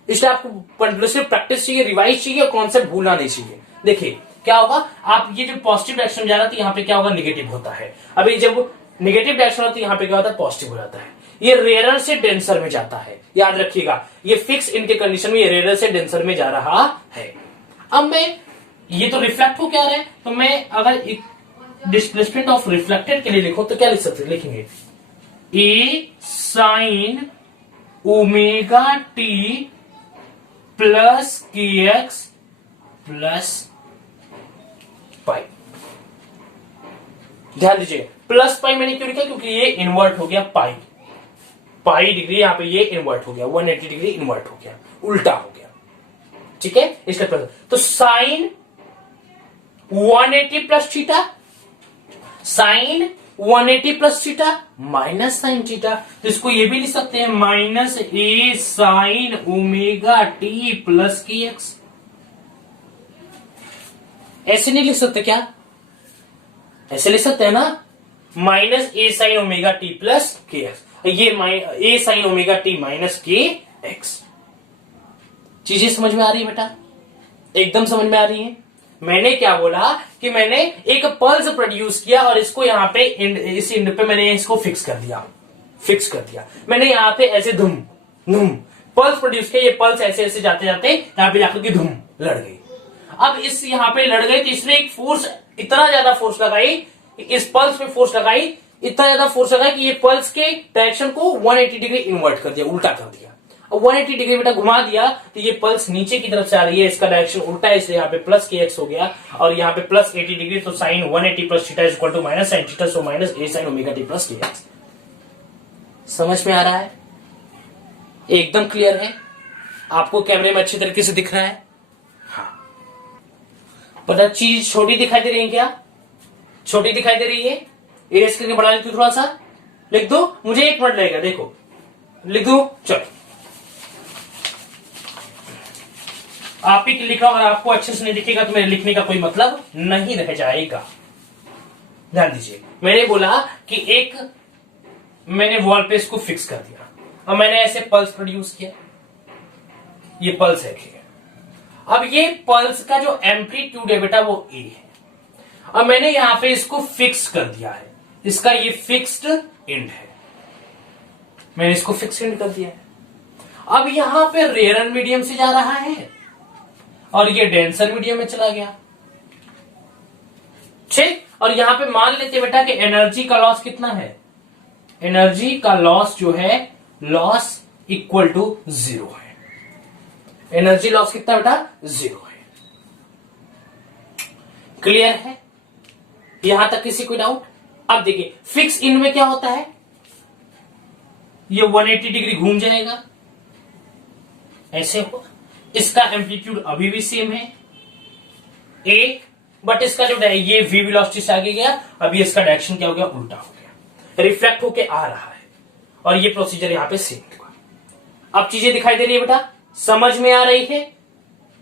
इसलिए आपको कंटिन्यूअसली प्रैक्टिस चाहिए, रिवाइज चाहिए और कॉन्सेप्ट भूलना नहीं चाहिए। देखिए क्या होगा, आप ये जो पॉजिटिव डायरेक्शन जा रहा था यहाँ पे क्या होगा, निगेटिव होता है। अभी जब निगेटिव डायरेक्शन होता है यहाँ पे क्या होता है, पॉजिटिव हो जाता है। ये रेयर से डेंसर में जाता है, याद रखिएगा, ये फिक्स इनके कंडीशन में ये रेयर से डेंसर में जा रहा है। अब मैं ये तो रिफ्लेक्ट हो क्या रहा है, तो मैं अगर डिस्प्लेसमेंट ऑफ रिफ्लेक्टेड के लिए लिखूं तो क्या लिख सकते, लिखेंगे ए साइन ओमेगा टी प्लस के एक्स प्लस पाई। ध्यान दीजिए, प्लस पाई मैंने क्यों लिखा, क्योंकि ये इन्वर्ट हो गया पाई, पाई डिग्री यहां पे ये इन्वर्ट हो गया, 180 डिग्री इन्वर्ट हो गया, उल्टा हो गया, ठीक है। इसका प्लस तो sine 180 plus theta, sine 180 plus theta minus sine theta, तो इसको ये भी लिख सकते हैं minus A sine omega T plus के एक्स। ऐसे नहीं लिख सकते क्या, ऐसे लिख सकते हैं ना, minus A sine omega T plus के एक्स, ये ए sine omega T minus K x. चीजें समझ में आ रही है बेटा, एकदम समझ में आ रही है। मैंने क्या बोला कि मैंने एक पल्स प्रोड्यूस किया और इसको यहां पे इस इंड पे मैंने इसको फिक्स कर दिया, फिक्स कर दिया मैंने यहां पे ऐसे धुम धुम पल्स प्रोड्यूस किया, ये पल्स ऐसे ऐसे जाते जाते यहां पे जाकर के धुम लड़ गई। अब इस यहां पे लड़ गई तो इसने एक फोर्स, इतना ज्यादा फोर्स लगाई, इस पल्स पे फोर्स लगाई, इतना ज्यादा फोर्स लगाई कि ये पल्स के डायरेक्शन को 180 डिग्री इन्वर्ट कर दिया, उल्टा कर दिया। और 180 डिग्री बेटा घुमा दिया तो ये पल्स नीचे की तरफ से आ रही है, इसका डायरेक्शन उल्टा है, इसलिए यहाँ पे प्लस के एक्स हो गया और यहाँ पे प्लस 80 डिग्री, तो sine 180 plus theta is equal to minus sine theta, so minus A sine omega T plus के एक्स। समझ में आ रहा है, एकदम क्लियर है, आपको कैमरे में अच्छी तरीके से दिख रहा है। हाँ, पता चीज छोटी दिखाई दे रही है क्या, छोटी दिखाई दे रही है, इरेज करके बढ़ा लेती हूँ थोड़ा सा, लिख दो, मुझे 1 मिनट लगेगा, देखो लिख दो, चलो आप ही लिखा, अगर आपको अच्छे से नहीं दिखेगा तो मेरे लिखने का कोई मतलब नहीं रह जाएगा। ध्यान दीजिए, मैंने बोला कि एक मैंने वॉल पे इसको फिक्स कर दिया, अब मैंने ऐसे पल्स प्रोड्यूस किया, ये पल्स है। अब ये पल्स का जो एम्पलीट्यूड है बेटा वो ए है। अब मैंने यहां पे इसको फिक्स कर दिया है, इसका ये फिक्स्ड एंड है, मैंने इसको फिक्स्ड एंड कर दिया है। अब यहां पे रेयर मीडियम से जा रहा है और ये डेंसर मीडियम में चला गया, ठीक। और यहां पे मान लेते बेटा कि एनर्जी का लॉस कितना है, एनर्जी का लॉस जो है लॉस इक्वल टू 0 है। एनर्जी लॉस कितना बेटा 0 है। क्लियर है यहां तक, किसी कोई डाउट? अब देखिए फिक्स इन में क्या होता है, ये 180 डिग्री घूम जाएगा, ऐसे होगा। इसका एम्पलीट्यूड अभी भी सेम है ए, बट इसका जो ये वी वेलोसिटी से आगे गया, अभी इसका डायरेक्शन क्या हो गया, उल्टा हो गया, रिफ्लेक्ट होके आ रहा है, और ये प्रोसीजर यहां पे सेम हुआ। अब चीजें दिखाई दे रही है बेटा, समझ में आ रही है,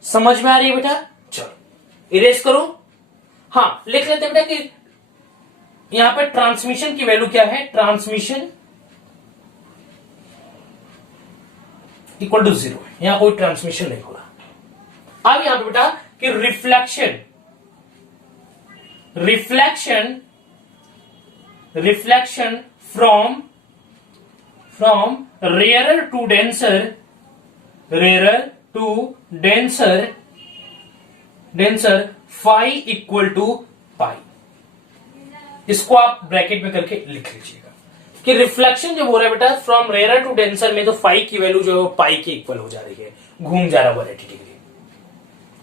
समझ में आ रही है बेटा? चलो इरेज करो। हाँ लिख लेते हैं बेटा कि यहां पे ट्रांसमिशन की वैल्यू क्या है, ट्रांसमिशन इक्वल टू 0 है, यहां कोई ट्रांसमिशन नहीं हो रहा। अब यहां पे बेटा कि reflection from rarer to denser phi equal to pi, इसको आप ब्रैकेट में करके लिख लीजिएगा कि रिफ्लेक्शन जब हो रहा है बेटा फ्रॉम रेयर टू डेंसर में, तो फाई की वैल्यू जो है वो पाई के इक्वल हो जा रही है, घूम जा रहा है 180 डिग्री,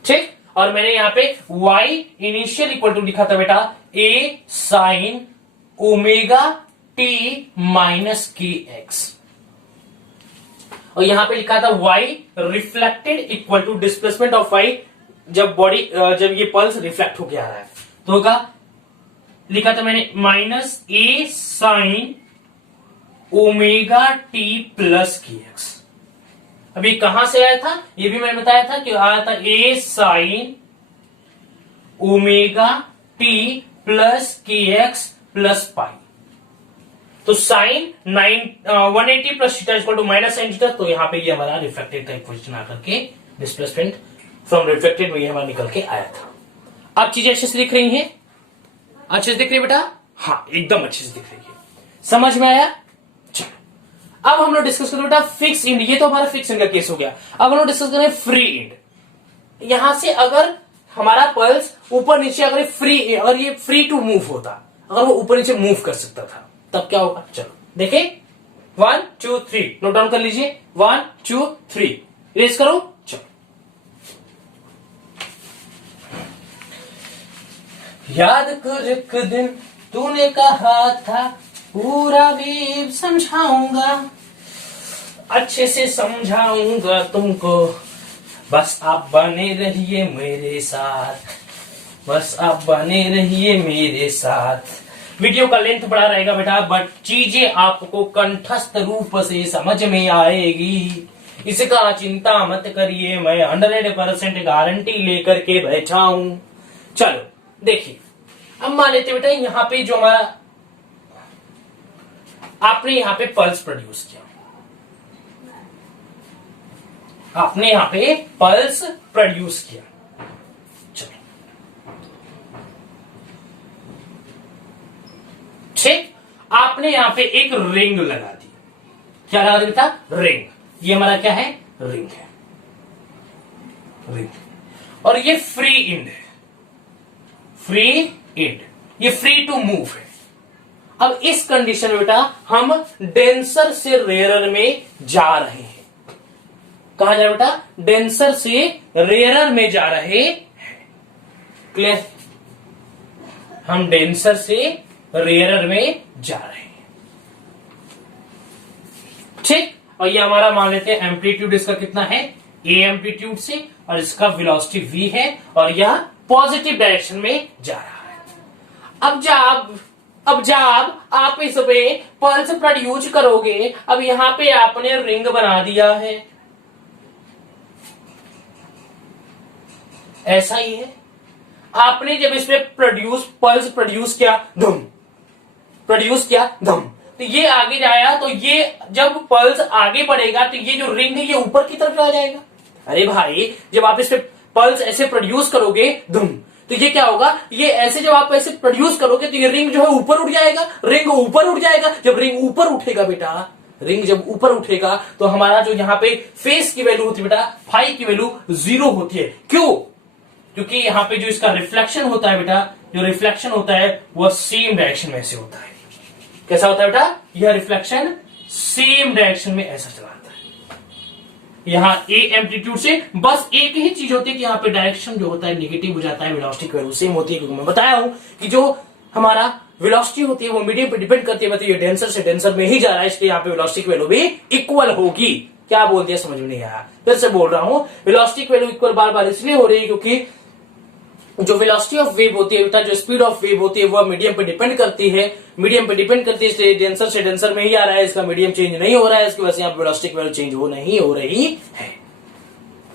ठीक। और मैंने यहां पे y इनिशियल इक्वल टू लिखा था बेटा a sine omega t minus K X, और यहां पे लिखा था y reflected equal to displacement of y, जब जब ये पल्स रिफ्लेक्ट होके आ रहा है तो होगा, लिखा था मैंने minus a sine omega t plus के एक्स। अभी कहां से आया था, ये भी मैंने बताया था कि आया था a sine omega t plus के एक्स प्लस पाई, तो sine 180 plus theta equal to minus sine theta, तो यहां पे ये हमारा रिफ्लेक्टेड का इक्वेशन आकर के डिस्प्लेसमेंट फ्रॉम रिफ्लेक्टेड में ये हमारा निकल के आया था। अब चीजें अच्छे से दिख रही हैं, अच्छे से दिख रही है बेटा? हाँ एकदम अच्छे से दिख रही है, समझ में आया? चलो अब हम लोग डिस्कस करें बेटा फिक्स इंड, ये तो हमारा फिक्स इंड का केस हो गया। अब हम लोग डिस्कस करें फ्री इंड। यहां से अगर हमारा पल्स ऊपर नीचे, अगर ये फ्री टू मूव होता, अगर वो ऊपर नीचे मूव कर सकता था, तब क्या होगा? चलो देखे, 1 2 3 नोट डाउन कर लीजिए, 1 2 3 रेस करो। चलो याद कर एक दिन तूने कहा था पूरा वेव समझाऊंगा, अच्छे से समझाऊंगा तुमको, बस आप बने रहिए मेरे साथ, बस आप बने रहिए मेरे साथ। वीडियो का लेंथ बड़ा रहेगा बेटा, बट चीजें आपको कंठस्थ रूप से समझ में आएगी, इसका चिंता मत करिए, मैं 100% गारंटी लेकर के बैठा हूं। चलो देखिए, अब मान लेते बेटा यहां पे जो हमारा आपने यहां पे पल्स प्रोड्यूस किया, आपने यहां पे पल्स प्रोड्यूस किया, चलो ठीक। आपने यहां पे एक रिंग लगा दी, क्या लगा दी बेटा? रिंग। ये हमारा क्या है? रिंग है, रिंग। और ये फ्री इंड है, फ्री इंड, ये फ्री टू मूव है। अब इस कंडीशन में बेटा हम डेंसर से रेयरर में जा रहे हैं, कहा जा रहा बेटा? डेंसर से रेयरर में जा रहे हैं। क्लियर? हम डेंसर से रेयरर में जा रहे हैं, ठीक। और ये हमारा मान लेते हैं एम्पलीट्यूड इसका कितना है? ए एम्पलीट्यूड से, और इसका वेलोसिटी v है, और यह पॉजिटिव डायरेक्शन में जा रहा है। अब जब आप इस पे पल्स प्रोड्यूस करोगे, अब यहां पे आपने रिंग बना दिया है, ऐसा ही है। आपने जब इस पे पल्स प्रोड्यूस किया धम, तो ये आगे जाया, तो ये जब पल्स आगे बढ़ेगा तो ये जो रिंग है ये ऊपर की तरफ आ जाएगा। अरे भाई, जब आप इस पे पल्स ऐसे प्रोड्यूस करोगे धम, तो ये क्या होगा, ये ऐसे जब आप ऐसे प्रोड्यूस करोगे तो ये रिंग जो है ऊपर उठ जाएगा, रिंग ऊपर उठ जाएगा। जब रिंग ऊपर उठेगा बेटा, रिंग जब ऊपर उठेगा तो हमारा जो यहां पे फेस की वैल्यू होती है बेटा, फाई की वैल्यू 0 होती है। क्यों? क्योंकि यहां पे जो इसका रिफ्लेक्शन होता है बेटा, जो रिफ्लेक्शन होता है वह सेम डायरेक्शन में ऐसे होता है। कैसा होता है बेटा? यह रिफ्लेक्शन सेम डायरेक्शन में ऐसा चला जाता है। यहां ए एम्पलीट्यूड से बस एक ही चीज होती है कि यहां पे डायरेक्शन जो होता है निगेटिव हो जाता है, वेलोसिटी की वैल्यू सेम होती है। क्योंकि मैं बताया हूं कि जो हमारा वेलोसिटी होती है वो मीडियम पे डिपेंड करती है, मतलब ये डेंसर से डेंसर में ही जा रहा है, इसलिए यहाँ पे वेलोसिटी की वैल्यू भी इक्वल होगी। क्या बोल दिया समझ में नहीं आया? फिर से बोल रहा हूं, वेलोसिटी की वैल्यू इक्वल बार बार इसलिए हो रही है क्योंकि जो वेलोसिटी ऑफ वेव होती है बेटा, जो स्पीड ऑफ वेव होती है, वह मीडियम पे डिपेंड करती है, इसलिए डेंसर से डेंसर में ही आ रहा है, इसका मीडियम चेंज नहीं हो रहा है, इसकी वजह से यहाँ वेलोसिटी की वैल्यू चेंज नहीं हो रही है।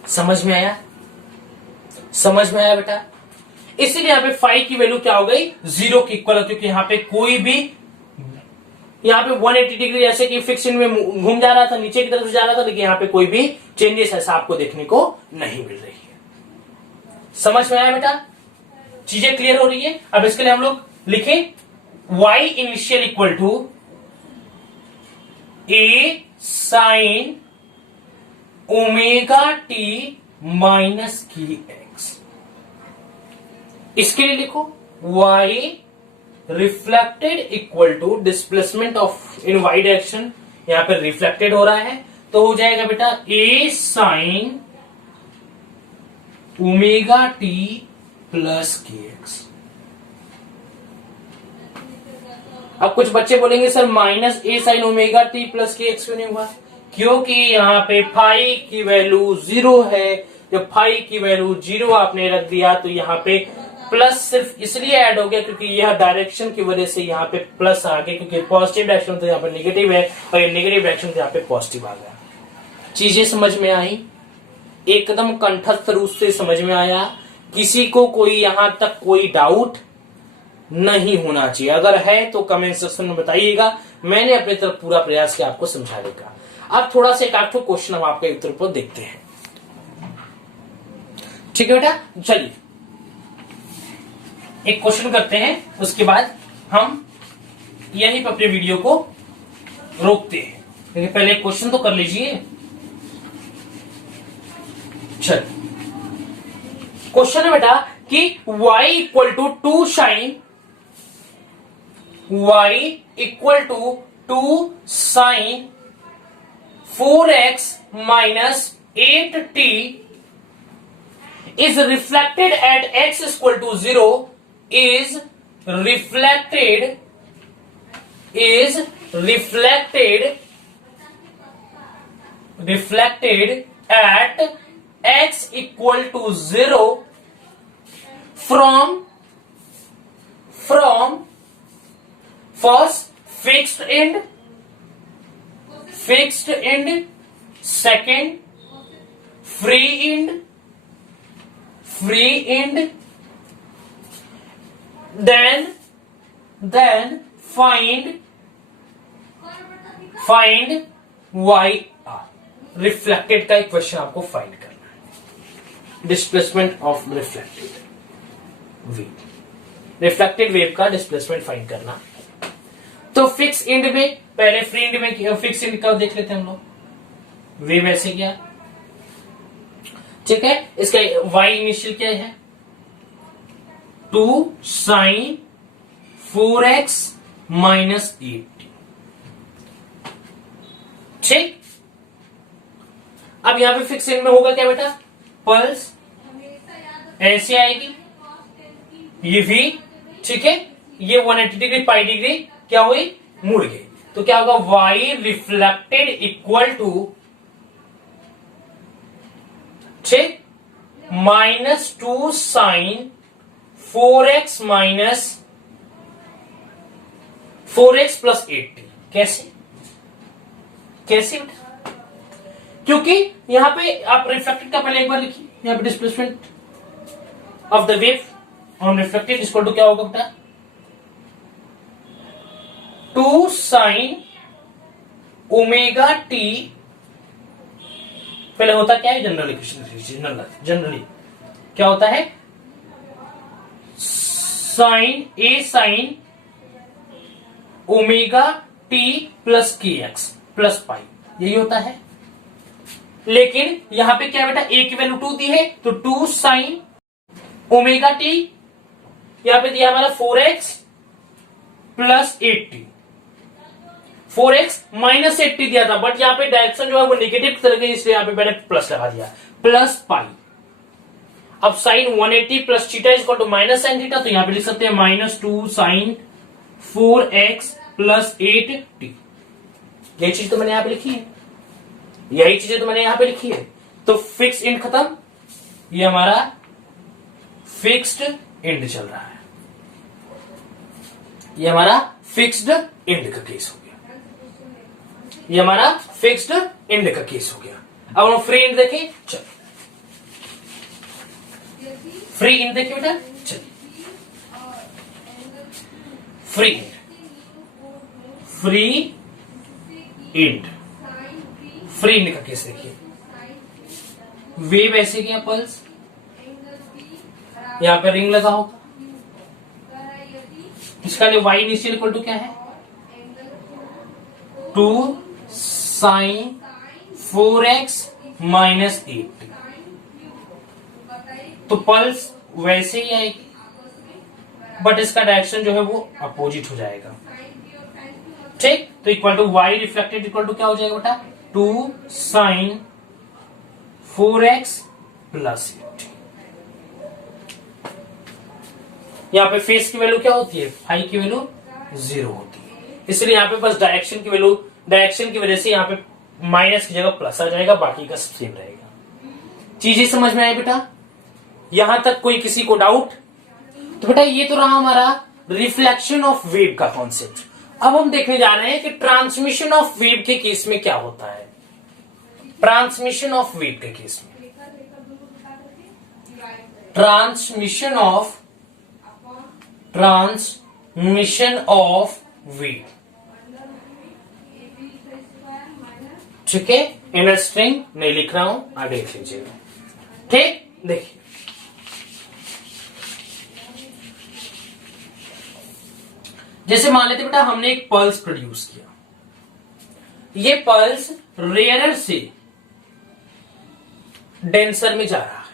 समझ में आया? समझ में आया बेटा? इसीलिए यहाँ पे फाई की वैल्यू क्या हो गई? 0 की इक्वल, क्योंकि यहाँ पे कोई भी, यहाँ पे 180 डिग्री ऐसे कि फिक्स में घूम जा रहा था, नीचे की तरफ से जा रहा था, लेकिन यहाँ पे कोई भी चेंजेस ऐसा आपको देखने को नहीं मिल रही है। समझ में आया बेटा? चीजें क्लियर हो रही है? अब इसके लिए हम लोग लिखें y initial equal to a sine omega T minus K X. इसके लिए लिखो y reflected equal to displacement of in y direction, यहां पर रिफ्लेक्टेड हो रहा है, तो हो जाएगा बेटा a sine omega T plus के एक्स। अब कुछ बच्चे बोलेंगे sir minus A sine omega T plus के एक्स क्यों नहीं हुआ? क्योंकि यहाँ पे फाई की वैल्यू 0 है। जब फाई की वैल्यू 0 आपने रख दिया तो यहाँ पे प्लस सिर्फ इसलिए ऐड हो गया क्योंकि यह डायरेक्शन की वजह से यहाँ पे प्लस आ गया, क्योंकि पॉजिटिव डायरेक्शन तो यहाँ पे नेगेटिव है और ये नेगेटिव डायरेक्शन तो यहाँ पे पॉजिटिव आ गया। चीजें समझ में आई? एकदम कंठस्थ रूप से समझ में आया? किसी को कोई यहां तक कोई डाउट नहीं होना चाहिए। अगर है तो कमेंट सेक्शन में बताइएगा, मैंने अपने तरफ पूरा प्रयास किया आपको समझाने का। अब थोड़ा सा एक आठ क्वेश्चन हम आपके उत्तर पर देखते हैं। ठीक है बेटा, चलिए एक क्वेश्चन करते हैं, उसके बाद हम यहीं पर अपने वीडियो को रोकते हैं। लेकिन पहले एक क्वेश्चन तो कर लीजिए। चल, क्वेश्चन है बेटा कि y equal to 2 sine, y equal to 2 sine 4x माइनस 8t is reflected at x equal to 0 is reflected at x equal to 0 from first fixed end, second free end, then find y r। Reflected का एक question आपको find करना है। Displacement of reflected wave का displacement find करना। तो fix and में, पहले फ्री एंड में फिक्स एंड का देख लेते हैं हम लोग। वेव ऐसे क्या, ठीक है, इसका y इनिशियल क्या है? 2 साइन 4x माइनस 8। ठीक, अब यहां पे फिक्स एंड में होगा क्या बेटा? पल्स ऐसे आएगी, ये v, ठीक है, ये 180 डिग्री पाई डिग्री क्या हुई? मुड़ गई। तो क्या होगा? y रिफ्लेक्टेड इक्वल टू, ठीक, -2 sine 4x minus 4x plus 8t। कैसे कैसे बेटा? क्योंकि यहां पे आप रिफ्लेक्टेड का पहले एक बार लिखिए, यहां पे displacement of the wave on reflected equal to क्या होगा बेटा? 2 साइन ओमेगा टी। पहले होता क्या है? जनरली क्या होता है? साइन ओमेगा टी प्लस के एक्स प्लस पाई, यही होता है। लेकिन यहां पे क्या बेटा? ए की वैल्यू 2 दी है, तो 2 साइन ओमेगा टी, यहां पे दिया हमारा 4x प्लस 8t, 4x माइनस 8t दिया था, बट यहां पे डायरेक्शन जो है वो नेगेटिव की तरह गई, इसलिए यहां पे मैंने प्लस लगा दिया, प्लस पाई। अब sine 180 plus theta is equal to minus sine theta, तो यहां पे लिख सकते हैं minus 2 sine 4x plus 8t। यही चीज तो मैंने यहां पे लिखी है, यही चीजें तो मैंने यहां पे लिखी है। तो फिक्स एंड खत्म, ये हमारा फिक्स्ड एंड चल रहा है, ये हमारा फिक्स्ड एंड का केस हो गया, ये हमारा फिक्स्ड एंड का केस हो गया। अब हम फ्री एंड देखें, चलो फ्री एंड देखिए बेटा, चलिए free and, free and, free and का केस देखिए। वेव ऐसे गया, पल्स यहां पे रिंग लगा होगा, इसका लिए y इनिशियल इक्वल टू क्या है? 2 साइन 4x माइनस 8। तो पल्स वैसे ही आएगी, बट इसका डायरेक्शन जो है वो अपोजिट हो जाएगा, ठीक। तो equal to y reflected equal to क्या हो जाएगा बेटा? 2 साइन 4x प्लस 8। यहां पे फेस की वैल्यू क्या होती है? फाई की वैल्यू 0 होती है, इसलिए यहां पे बस डायरेक्शन की वैल्यू, डायरेक्शन की वजह से यहां पे माइनस की जगह प्लस आ जाएगा, बाकी का सेम रहेगा। चीजें समझ में आए बेटा? यहां तक कोई किसी को डाउट? तो बेटा ये तो रहा हमारा रिफ्लेक्शन ऑफ वेव का कॉन्सेप्ट। अब हम देखने जा रहे हैं कि ट्रांसमिशन ऑफ वेव के केस में क्या होता है। ट्रांसमिशन ऑफ वेव के केस में, ट्रांसमिशन ऑफ वेव, ठीक है। इनर स्ट्रिंग नहीं लिख रहा हूं, आगे लिख लीजिएगा, ठीक। देखिए जैसे मान लेते बेटा हमने एक पल्स प्रोड्यूस किया, ये पल्स रेयरर से डेंसर में जा रहा है,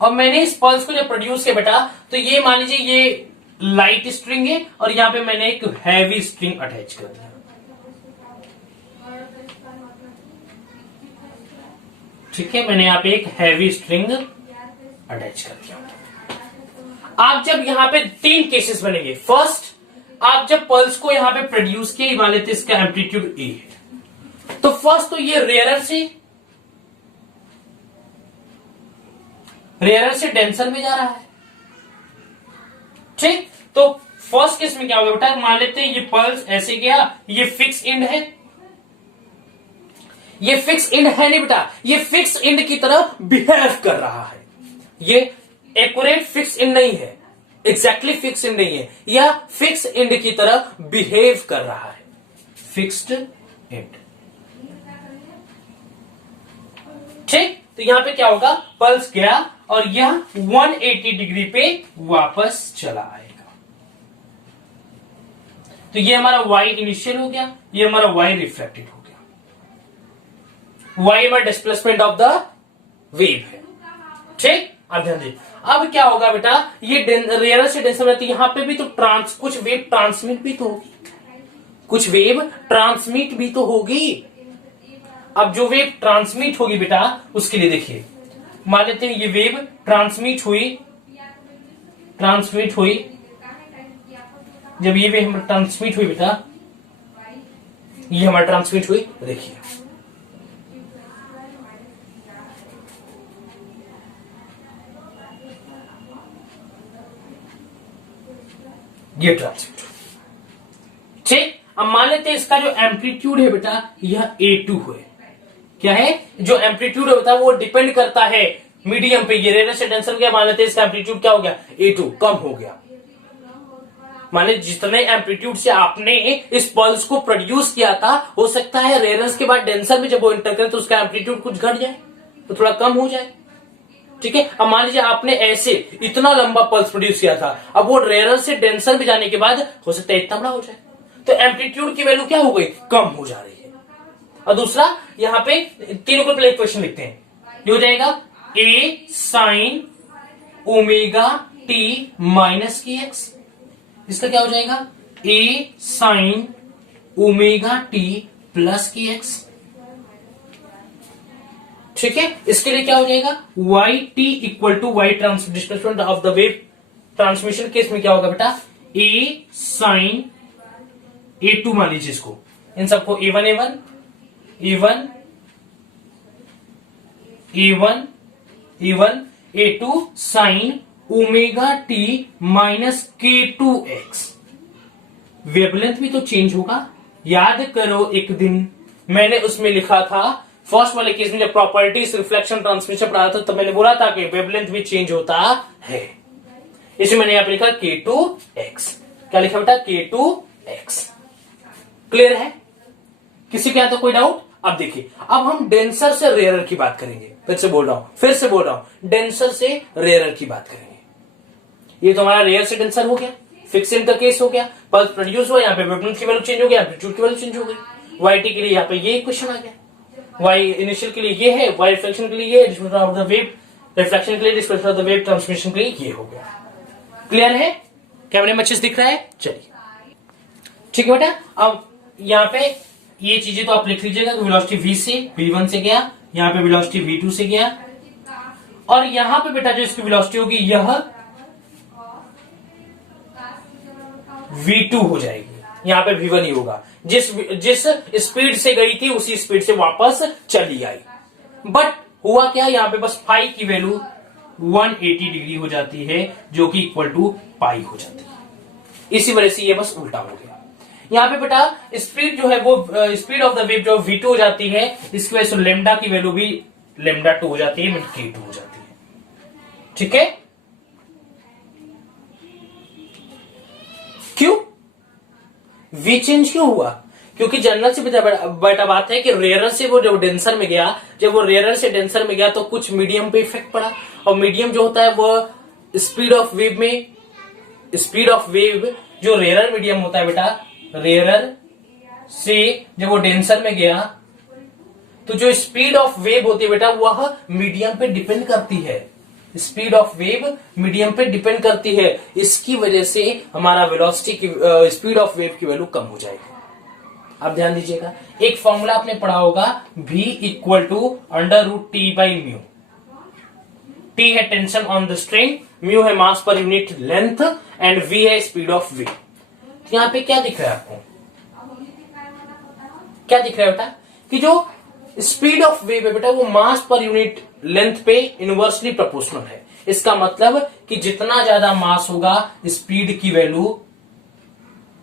और मैंने इस पल्स को जब प्रोड्यूस किया बेटा, तो ये मान लीजिए ये लाइट स्ट्रिंग है और यहां पे मैंने एक हैवी स्ट्रिंग अटैच कर दिया, ठीक है। मैंने यहां पे एक हैवी स्ट्रिंग अटैच कर दिया। आप जब यहां पे 3 केसेस बनेंगे। फर्स्ट, आप जब पल्स को यहां पे प्रोड्यूस किए, मान लेते इसका एम्पलीट्यूड ए है, तो फर्स्ट तो ये रेयरर से डेंसर में जा रहा है, ठीक। तो फर्स्ट केस में क्या होगा बेटा? मान लेते हैं ये पल्स ऐसे गया, ये फिक्स एंड है, ये फिक्स एंड है नहीं बेटा, ये फिक्स एंड की तरह बिहेव कर रहा है, ये एक्यूरेट फिक्स एंड नहीं है, एग्जैक्टली फिक्स एंड नहीं है, यह फिक्स एंड की तरह बिहेव कर रहा है, फिक्स्ड एंड, ठीक। तो यहां पे क्या होगा? पल्स गया और यह 180 डिग्री पे वापस चला आएगा। तो ये हमारा y इनिशियल हो गया, ये हमारा y रिफ्लेक्टेड हो गया, y हमारा डिस्प्लेसमेंट ऑफ द वेव है, ठीक। अब ध्यान दीजिए, अब क्या होगा बेटा? ये रेयरर से डेंसर रहती है, यहां पे भी तो कुछ वेव ट्रांसमिट भी तो होगी, कुछ वेव ट्रांसमिट भी तो होगी। अब जो वेव ट्रांसमिट होगी बेटा, उसके लिए देखिए, मान लेते हैं ये वेव ट्रांसमिट हुई, जब ये वेव ट्रांसमिट हुई बेटा, ये हमारा ट्रांसमिट हुई, देखिए ये ट्रांसमिट हुई, अब मान लेते हैं इसका जो एम्पलीट्यूड है बेटा यह A2 है। क्या है? जो एम्पलीट्यूड होता है वो डिपेंड करता है मीडियम पे। ये रेयर से डेंसर गया, मान लेते हैं इसका एम्पलीट्यूड क्या हो गया? A2 कम हो गया। माने जितने एम्पलीट्यूड से आपने इस पल्स को प्रोड्यूस किया था, हो सकता है रेयरस के बाद डेंसर में जब वो इंटर करे तो उसका एम्पलीट्यूड कुछ घट जाए, तो थोड़ा कम हो जाए। ठीक है, अब मान लीजिए आपने ऐसे इतना लंबा पल्स प्रोड्यूस किया था, अब वो रेयर से डेंसर में जाने के बाद हो सकता है इतना बड़ा हो जाए, तो एम्पलीट्यूड की वैल्यू क्या हो गई? कम हो जा रही है। और दूसरा यहां पे तीनों को पहले इक्वेशन लिखते हैं, ये हो जाएगा A sin omega T minus K X. इसका क्या हो जाएगा? A sin omega T plus K X. ठीक है, इसके लिए क्या हो जाएगा? Y T equal to Y displacement of the wave transmission case में क्या होगा बेटा? ए साइन A2 मान लीजिए इसको, इन सबको A1 A1 A1 A1 A1 A2 sine omega T minus K2x। Wavelength भी तो चेंज होगा। याद करो एक दिन मैंने उसमें लिखा था, फर्स्ट वाले केस में जब प्रॉपर्टीज रिफ्लेक्शन ट्रांसमिशन पढ़ा था, तब मैंने बोला था कि वेवलेंथ भी चेंज होता है। इसमें मैंने यहां पर लिखा K2x। क्या लिखा बेटा? K2x। क्लियर है? किसी के यहां तो कोई डाउट? अब देखिए, अब हम डेंसर से रेयरर की बात करेंगे। फिर से बोल रहा हूं, डेंसर से रेयरर की बात करेंगे। ये तो हमारा रेयर से डेंसर हो गया, फिक्सिंग का केस हो गया, पल्स प्रोड्यूस हुआ, यहाँ पे वेवलेंथ की वैल्यू चेंज हो गया, एम्पलीट्यूड की वैल्यू चेंज हो गई। वाई टी के लिए यहाँ पे ये इक्वेशन आ गया, वाई इनिशियल के लिए ये है, वाई रिफ्लेक्शन के लिए ये, displacement of the wave reflection के लिए, displacement of the wave transmission के लिए ये हो गया। क्लियर है? कैमरे में अच्छे से दिख रहा है? चलिए ठीक है बेटा। अब यहाँ पे ये चीजें तो आप लिख लीजिएगा, वेलोसिटी v से v1 से गया, यहाँ पे वेलोसिटी v2 से गया, और यहां पे बेटा जो इसकी वेलोसिटी होगी यह v2 हो जाएगी, यहाँ पे v1 ही होगा। जिस स्पीड से गई थी उसी स्पीड से वापस चली आई। बट हुआ क्या, यहाँ पे बस फाई की वैल्यू 180 डिग्री हो जाती है, जो कि इक्वल टू पाई हो जाती है। इसी वजह से ये बस उल्टा हो गया। यहाँ पे बेटा स्पीड जो है वो स्पीड ऑफ द वेव जो v2 हो जाती है, इसकी वजह से लेमडा की वैल्यू भी λ2 हो जाती है, K2 हो जाती है। ठीक है? क्यों v चेंज क्यों हुआ? क्योंकि जनरल से बेटा बात है कि रेयर से वो जब डेंसर में गया, जब वो रेयर से डेंसर में गया तो कुछ मीडियम पे इफेक्ट पड़ा, और मीडियम जो होता है वो स्पीड ऑफ वेव में, स्पीड ऑफ वेव जो रेयर मीडियम होता है बेटा, रेयर से जब वो डेंसर में गया तो जो स्पीड ऑफ वेव होती है बेटा वह मीडियम पे डिपेंड करती है। स्पीड ऑफ वेव मीडियम पे डिपेंड करती है, इसकी वजह से हमारा वेलोसिटी की स्पीड ऑफ वेव की वैल्यू कम हो जाएगी। आप ध्यान दीजिएगा, एक फॉर्मूला आपने पढ़ा होगा, v equal to √T/μ। T है tension on the string, mu है mass per unit length, and v है स्पीड ऑफ वेव। यहाँ पे क्या दिख रहा है आपको? क्या दिख रहा है बेटा? कि जो स्पीड ऑफ वेव है बेटा वो मास पर यूनिट लेंथ पे इनवर्सली प्रोपोर्शनल है। इसका मतलब कि जितना ज्यादा मास होगा स्पीड की वैल्यू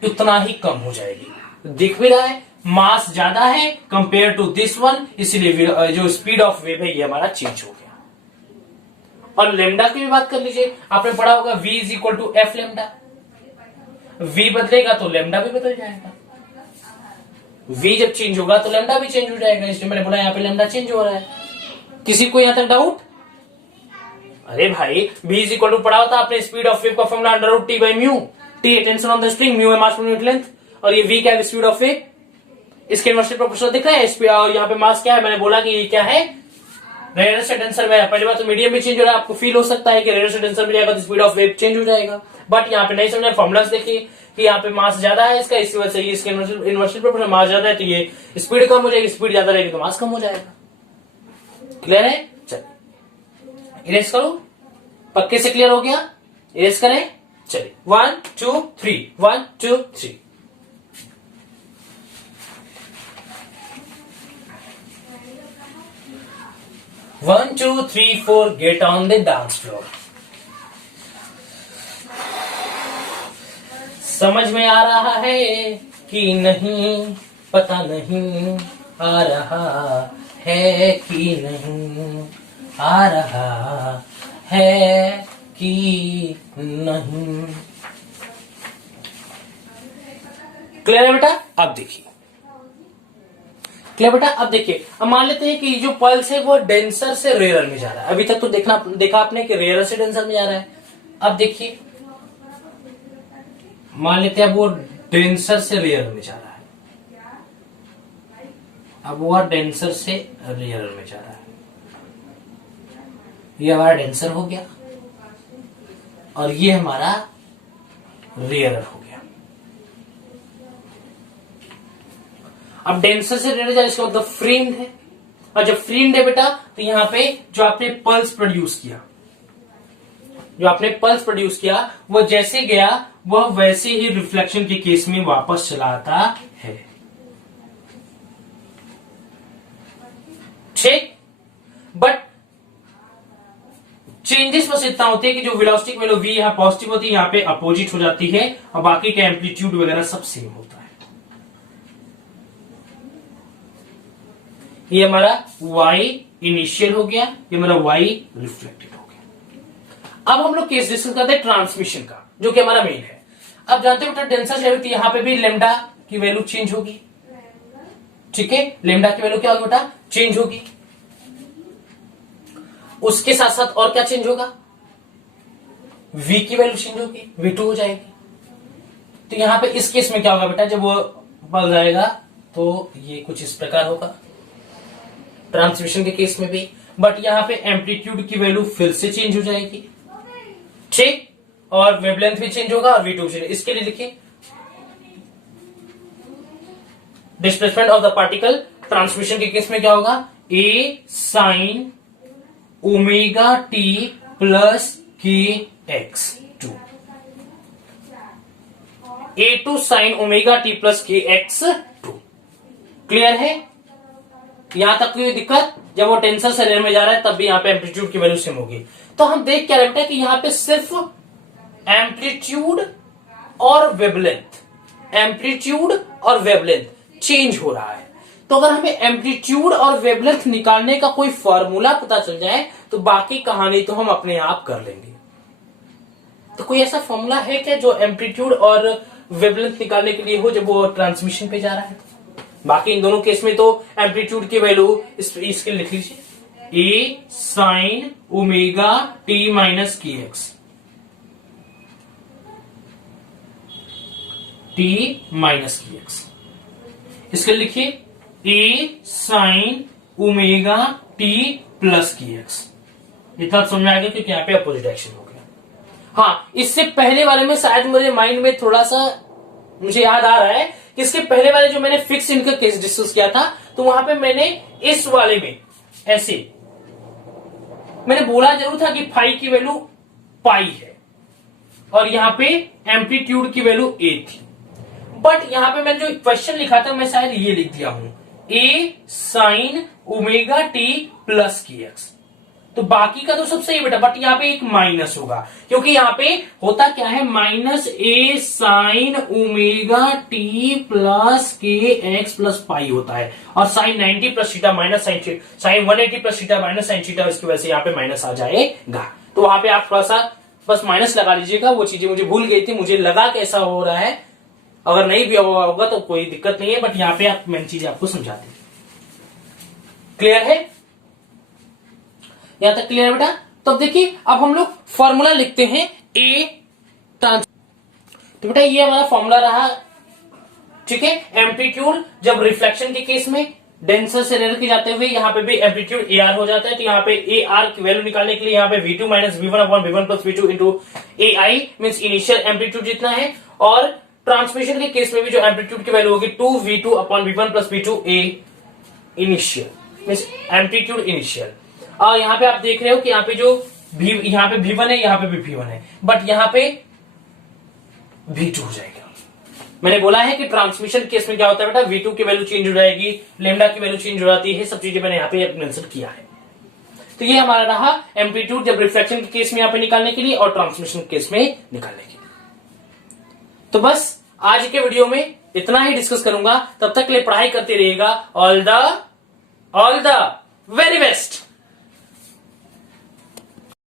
उतना ही कम हो जाएगी। दिख भी रहा है मास ज्यादा है कंपेयर टू दिस वन, इसलिए जो स्पीड ऑफ वेव है ये हमारा चेंज हो गया। और लेमडा की भी बात कर लीजिए, आपने पढ़ा होगा v is equal to F lambda. v बदलेगा तो लेमडा भी बदल जाएगा, v जब चेंज होगा तो लेमडा भी चेंज हो जाएगा, इसलिए मैंने बोला यहाँ पे लेमडा चेंज हो रहा है। किसी को यहां तक डाउट? अरे भाई v इज इक्वल टू पढ़ा होता आपने स्पीड ऑफ वेव का formula √T/μ। T tension on the string, mu है मास पर यूनिट लेंथ, और ये v क्या है? Speed of wave. इसके इनवर्सली प्रोपोर्शनल दिख रहा है, और यहाँ पे मास क्या है? मैंने बोला कि ये क्या है? रेयर से डेंसर में है। पहली बात तो मीडियम भी चेंज हो रहा है, आपको फील हो सकता है कि रेयर से डेंसर में जाएगा तो स्पीड ऑफ वेव चेंज हो जाएगा, बट यहाँ पे नहीं समझा। फॉर्मुलास देखिए कि यहाँ पे मास ज्यादा है इसका, इसी वजह से इसके इनवर्सली प्रोपोर्शनल मास ज्यादा है तो ये स्पीड कम हो जाएगी, स्पीड ज्यादा रहेगी तो मास कम हो जाएगा। क्लियर है? चलिए इरेज करो। पक्के से क्लियर हो गया? इरेज करें। चलिए 1 2 3 1 2 3। One, 2, 3, 4, get on the dance floor। समझ में आ रहा है कि नहीं, पता नहीं आ रहा है कि नहीं, आ रहा है कि नहीं। क्लियर है बेटा? अब देखिए, क्लियर बेटा? अब देखिए, अब मान लेते हैं कि जो पल्स है वो डेंसर से रेयर में जा रहा है। अभी तक तो देखा आपने कि रेयर से डेंसर में जा रहा है। अब देखिए, मान लेते हैं अब वो डेंसर से रेयर में जा रहा है। अब वो डेंसर से रेयर में जा रहा है। ये हमारा डेंसर हो गया और ये हमारा रेयर हो गया। अब डेंसर से रेयर जा रहा है, इसका मतलब फ्रेम्ड है। और जब फ्रेम्ड है बेटा, तो यहां पे जो आपने पल्स प्रोड्यूस किया, वो जैसे गया वह वैसे ही रिफ्लेक्शन के केस में वापस चला आता है। ठीक, बट चेंजेस बस इतना होते हैं कि जो वेलोसिटी वैल्यू v यहां पॉजिटिव होती है, यहां पे अपोजिट हो जाती है, और बाकी का एम्पलीट्यूड वगैरह सब सेम होता है। ये हमारा y इनिशियल हो गया, ये हमारा y रिफ्लेक्टेड हो गया। अब हम लोग केस डिस्कस करते हैं ट्रांसमिशन का, जो कि हमारा मेन है। अब जानते हो बेटा डेंसर से तो यहां पे भी लेमडा की वैल्यू चेंज होगी। ठीक है, लेमडा की वैल्यू क्या होगी बेटा? चेंज होगी। उसके साथ साथ और क्या चेंज होगा? v की वैल्यू चेंज होगी, v2 हो जाएगी। तो यहां पे इस केस में क्या होगा बेटा? जब वो बढ़ जाएगा तो ये कुछ इस प्रकार होगा, ट्रांसमिशन के केस में भी। बट यहां पे एम्पलीट्यूड की वैल्यू फिर से चेंज हो जाएगी। ठीक, और वेवलेंथ भी चेंज होगा और v2 चेंज। इसके लिए लिखिए displacement of the particle transmission के केस में क्या होगा? a sine omega T plus के x two, a2 sine omega T plus के एक्स टू। क्लियर है? यहां तक कोई दिक्कत? जब वो टेंसर से रेयर में जा रहा है तब भी यहां पे एम्पलीट्यूड की वैल्यू सेम होगी। तो हम देख क्या रहे हैं कि यहां पे सिर्फ एम्पलीट्यूड और वेवलेंथ चेंज हो रहा है। तो अगर हमें एम्पलीट्यूड और वेवलेंथ निकालने का कोई फॉर्मूला पता चल जाए तो बाकी कहानी तो हम अपने आप कर लेंगे। तो कोई ऐसा फॉर्मूला है क्या जो एम्पलीट्यूड और वेवलेंथ निकालने के लिए हो जब वो ट्रांसमिशन पे जा रहा है? बाकी इन दोनों केस में तो एम्पलीट्यूड की वैल्यू इसके लिख लीजिए, a sine omega T minus K x, T minus K x. इसके लिखिए a sine omega T plus K x. इतना समझ में आ गया क्योंकि यहाँ पे अपोजिट एक्शन हो गया। हाँ, इससे पहले वाले में शायद मेरे माइंड में थोड़ा सा मुझे याद आ रहा है कि इसके पहले वाले जो मैंने फिक्स इनका केस डिस्कस किया था, तो वहां पे मैंने इस वाले में ऐसे मैंने बोला जरूर था कि फाई की वैल्यू पाई है और यहां पे एम्पलीट्यूड की वैल्यू a थी। बट यहां पे मैंने जो क्वेश्चन लिखा था मैं शायद ये लिख दिया हूं, a sine omega T plus K x. तो बाकी का तो सब सही बेटा, बट यहाँ पे एक माइनस होगा क्योंकि यहाँ पे होता क्या है, minus a sine omega T plus के एक्स प्लस पाई होता है। और sine 90 plus theta minus sine 180 plus theta minus sine theta, इसकी वजह से यहाँ पे माइनस आ जाएगा। तो वहां पे आप थोड़ा सा बस माइनस लगा लीजिएगा। वो चीजें मुझे भूल गई थी, मुझे लगा कैसा हो रहा है, अगर नहीं भी होगा तो कोई दिक्कत नहीं है, बट यहाँ पे आप मेन चीजें आपको समझा दी। क्लियर है? यहां तक क्लियर है बेटा? तो अब देखिए, अब हम लोग फॉर्मूला लिखते हैं ए ट्रांस। तो बेटा ये हमारा फॉर्मूला रहा, ठीक है। एम्पलीट्यूड जब रिफ्लेक्शन के केस में डेंसर से रेयर के जाते हुए यहाँ पे भी एम्पलीट्यूड ए आर हो जाता है, तो यहाँ पे ए आर की वैल्यू निकालने के लिए यहाँ पे V2 minus V1 upon V1 plus V2 into A I means initial amplitude जितना है। और ट्रांसमिशन के केस में भी जो एम्पलीट्यूड की वैल्यू होगी 2V2 upon V1 plus V2 ए इनिशियल मीन्स एम्पलीट्यूड इनिशियल। और यहाँ पे आप देख रहे हो कि यहाँ पे जो यहाँ पे V1 है, यहाँ पे भी V1 है, बट यहाँ पे V2 हो जाएगा। मैंने बोला है कि ट्रांसमिशन केस में क्या होता है बेटा, V2 की वैल्यू चेंज हो जाएगी, लेमडा की वैल्यू चेंज हो जाती है, सब चीजें मैंने यहाँ पे मेंशन किया है। तो ये हमारा रहा एम्पलीट्यूड जब रिफ्लेक्शन के केस में यहाँ पे निकालने के लिए और ट्रांसमिशन केस में निकालने के लिए। तो बस आज के वीडियो में इतना ही डिस्कस करूंगा। तब तक के लिए पढ़ाई करते रहिएगा। All the very best.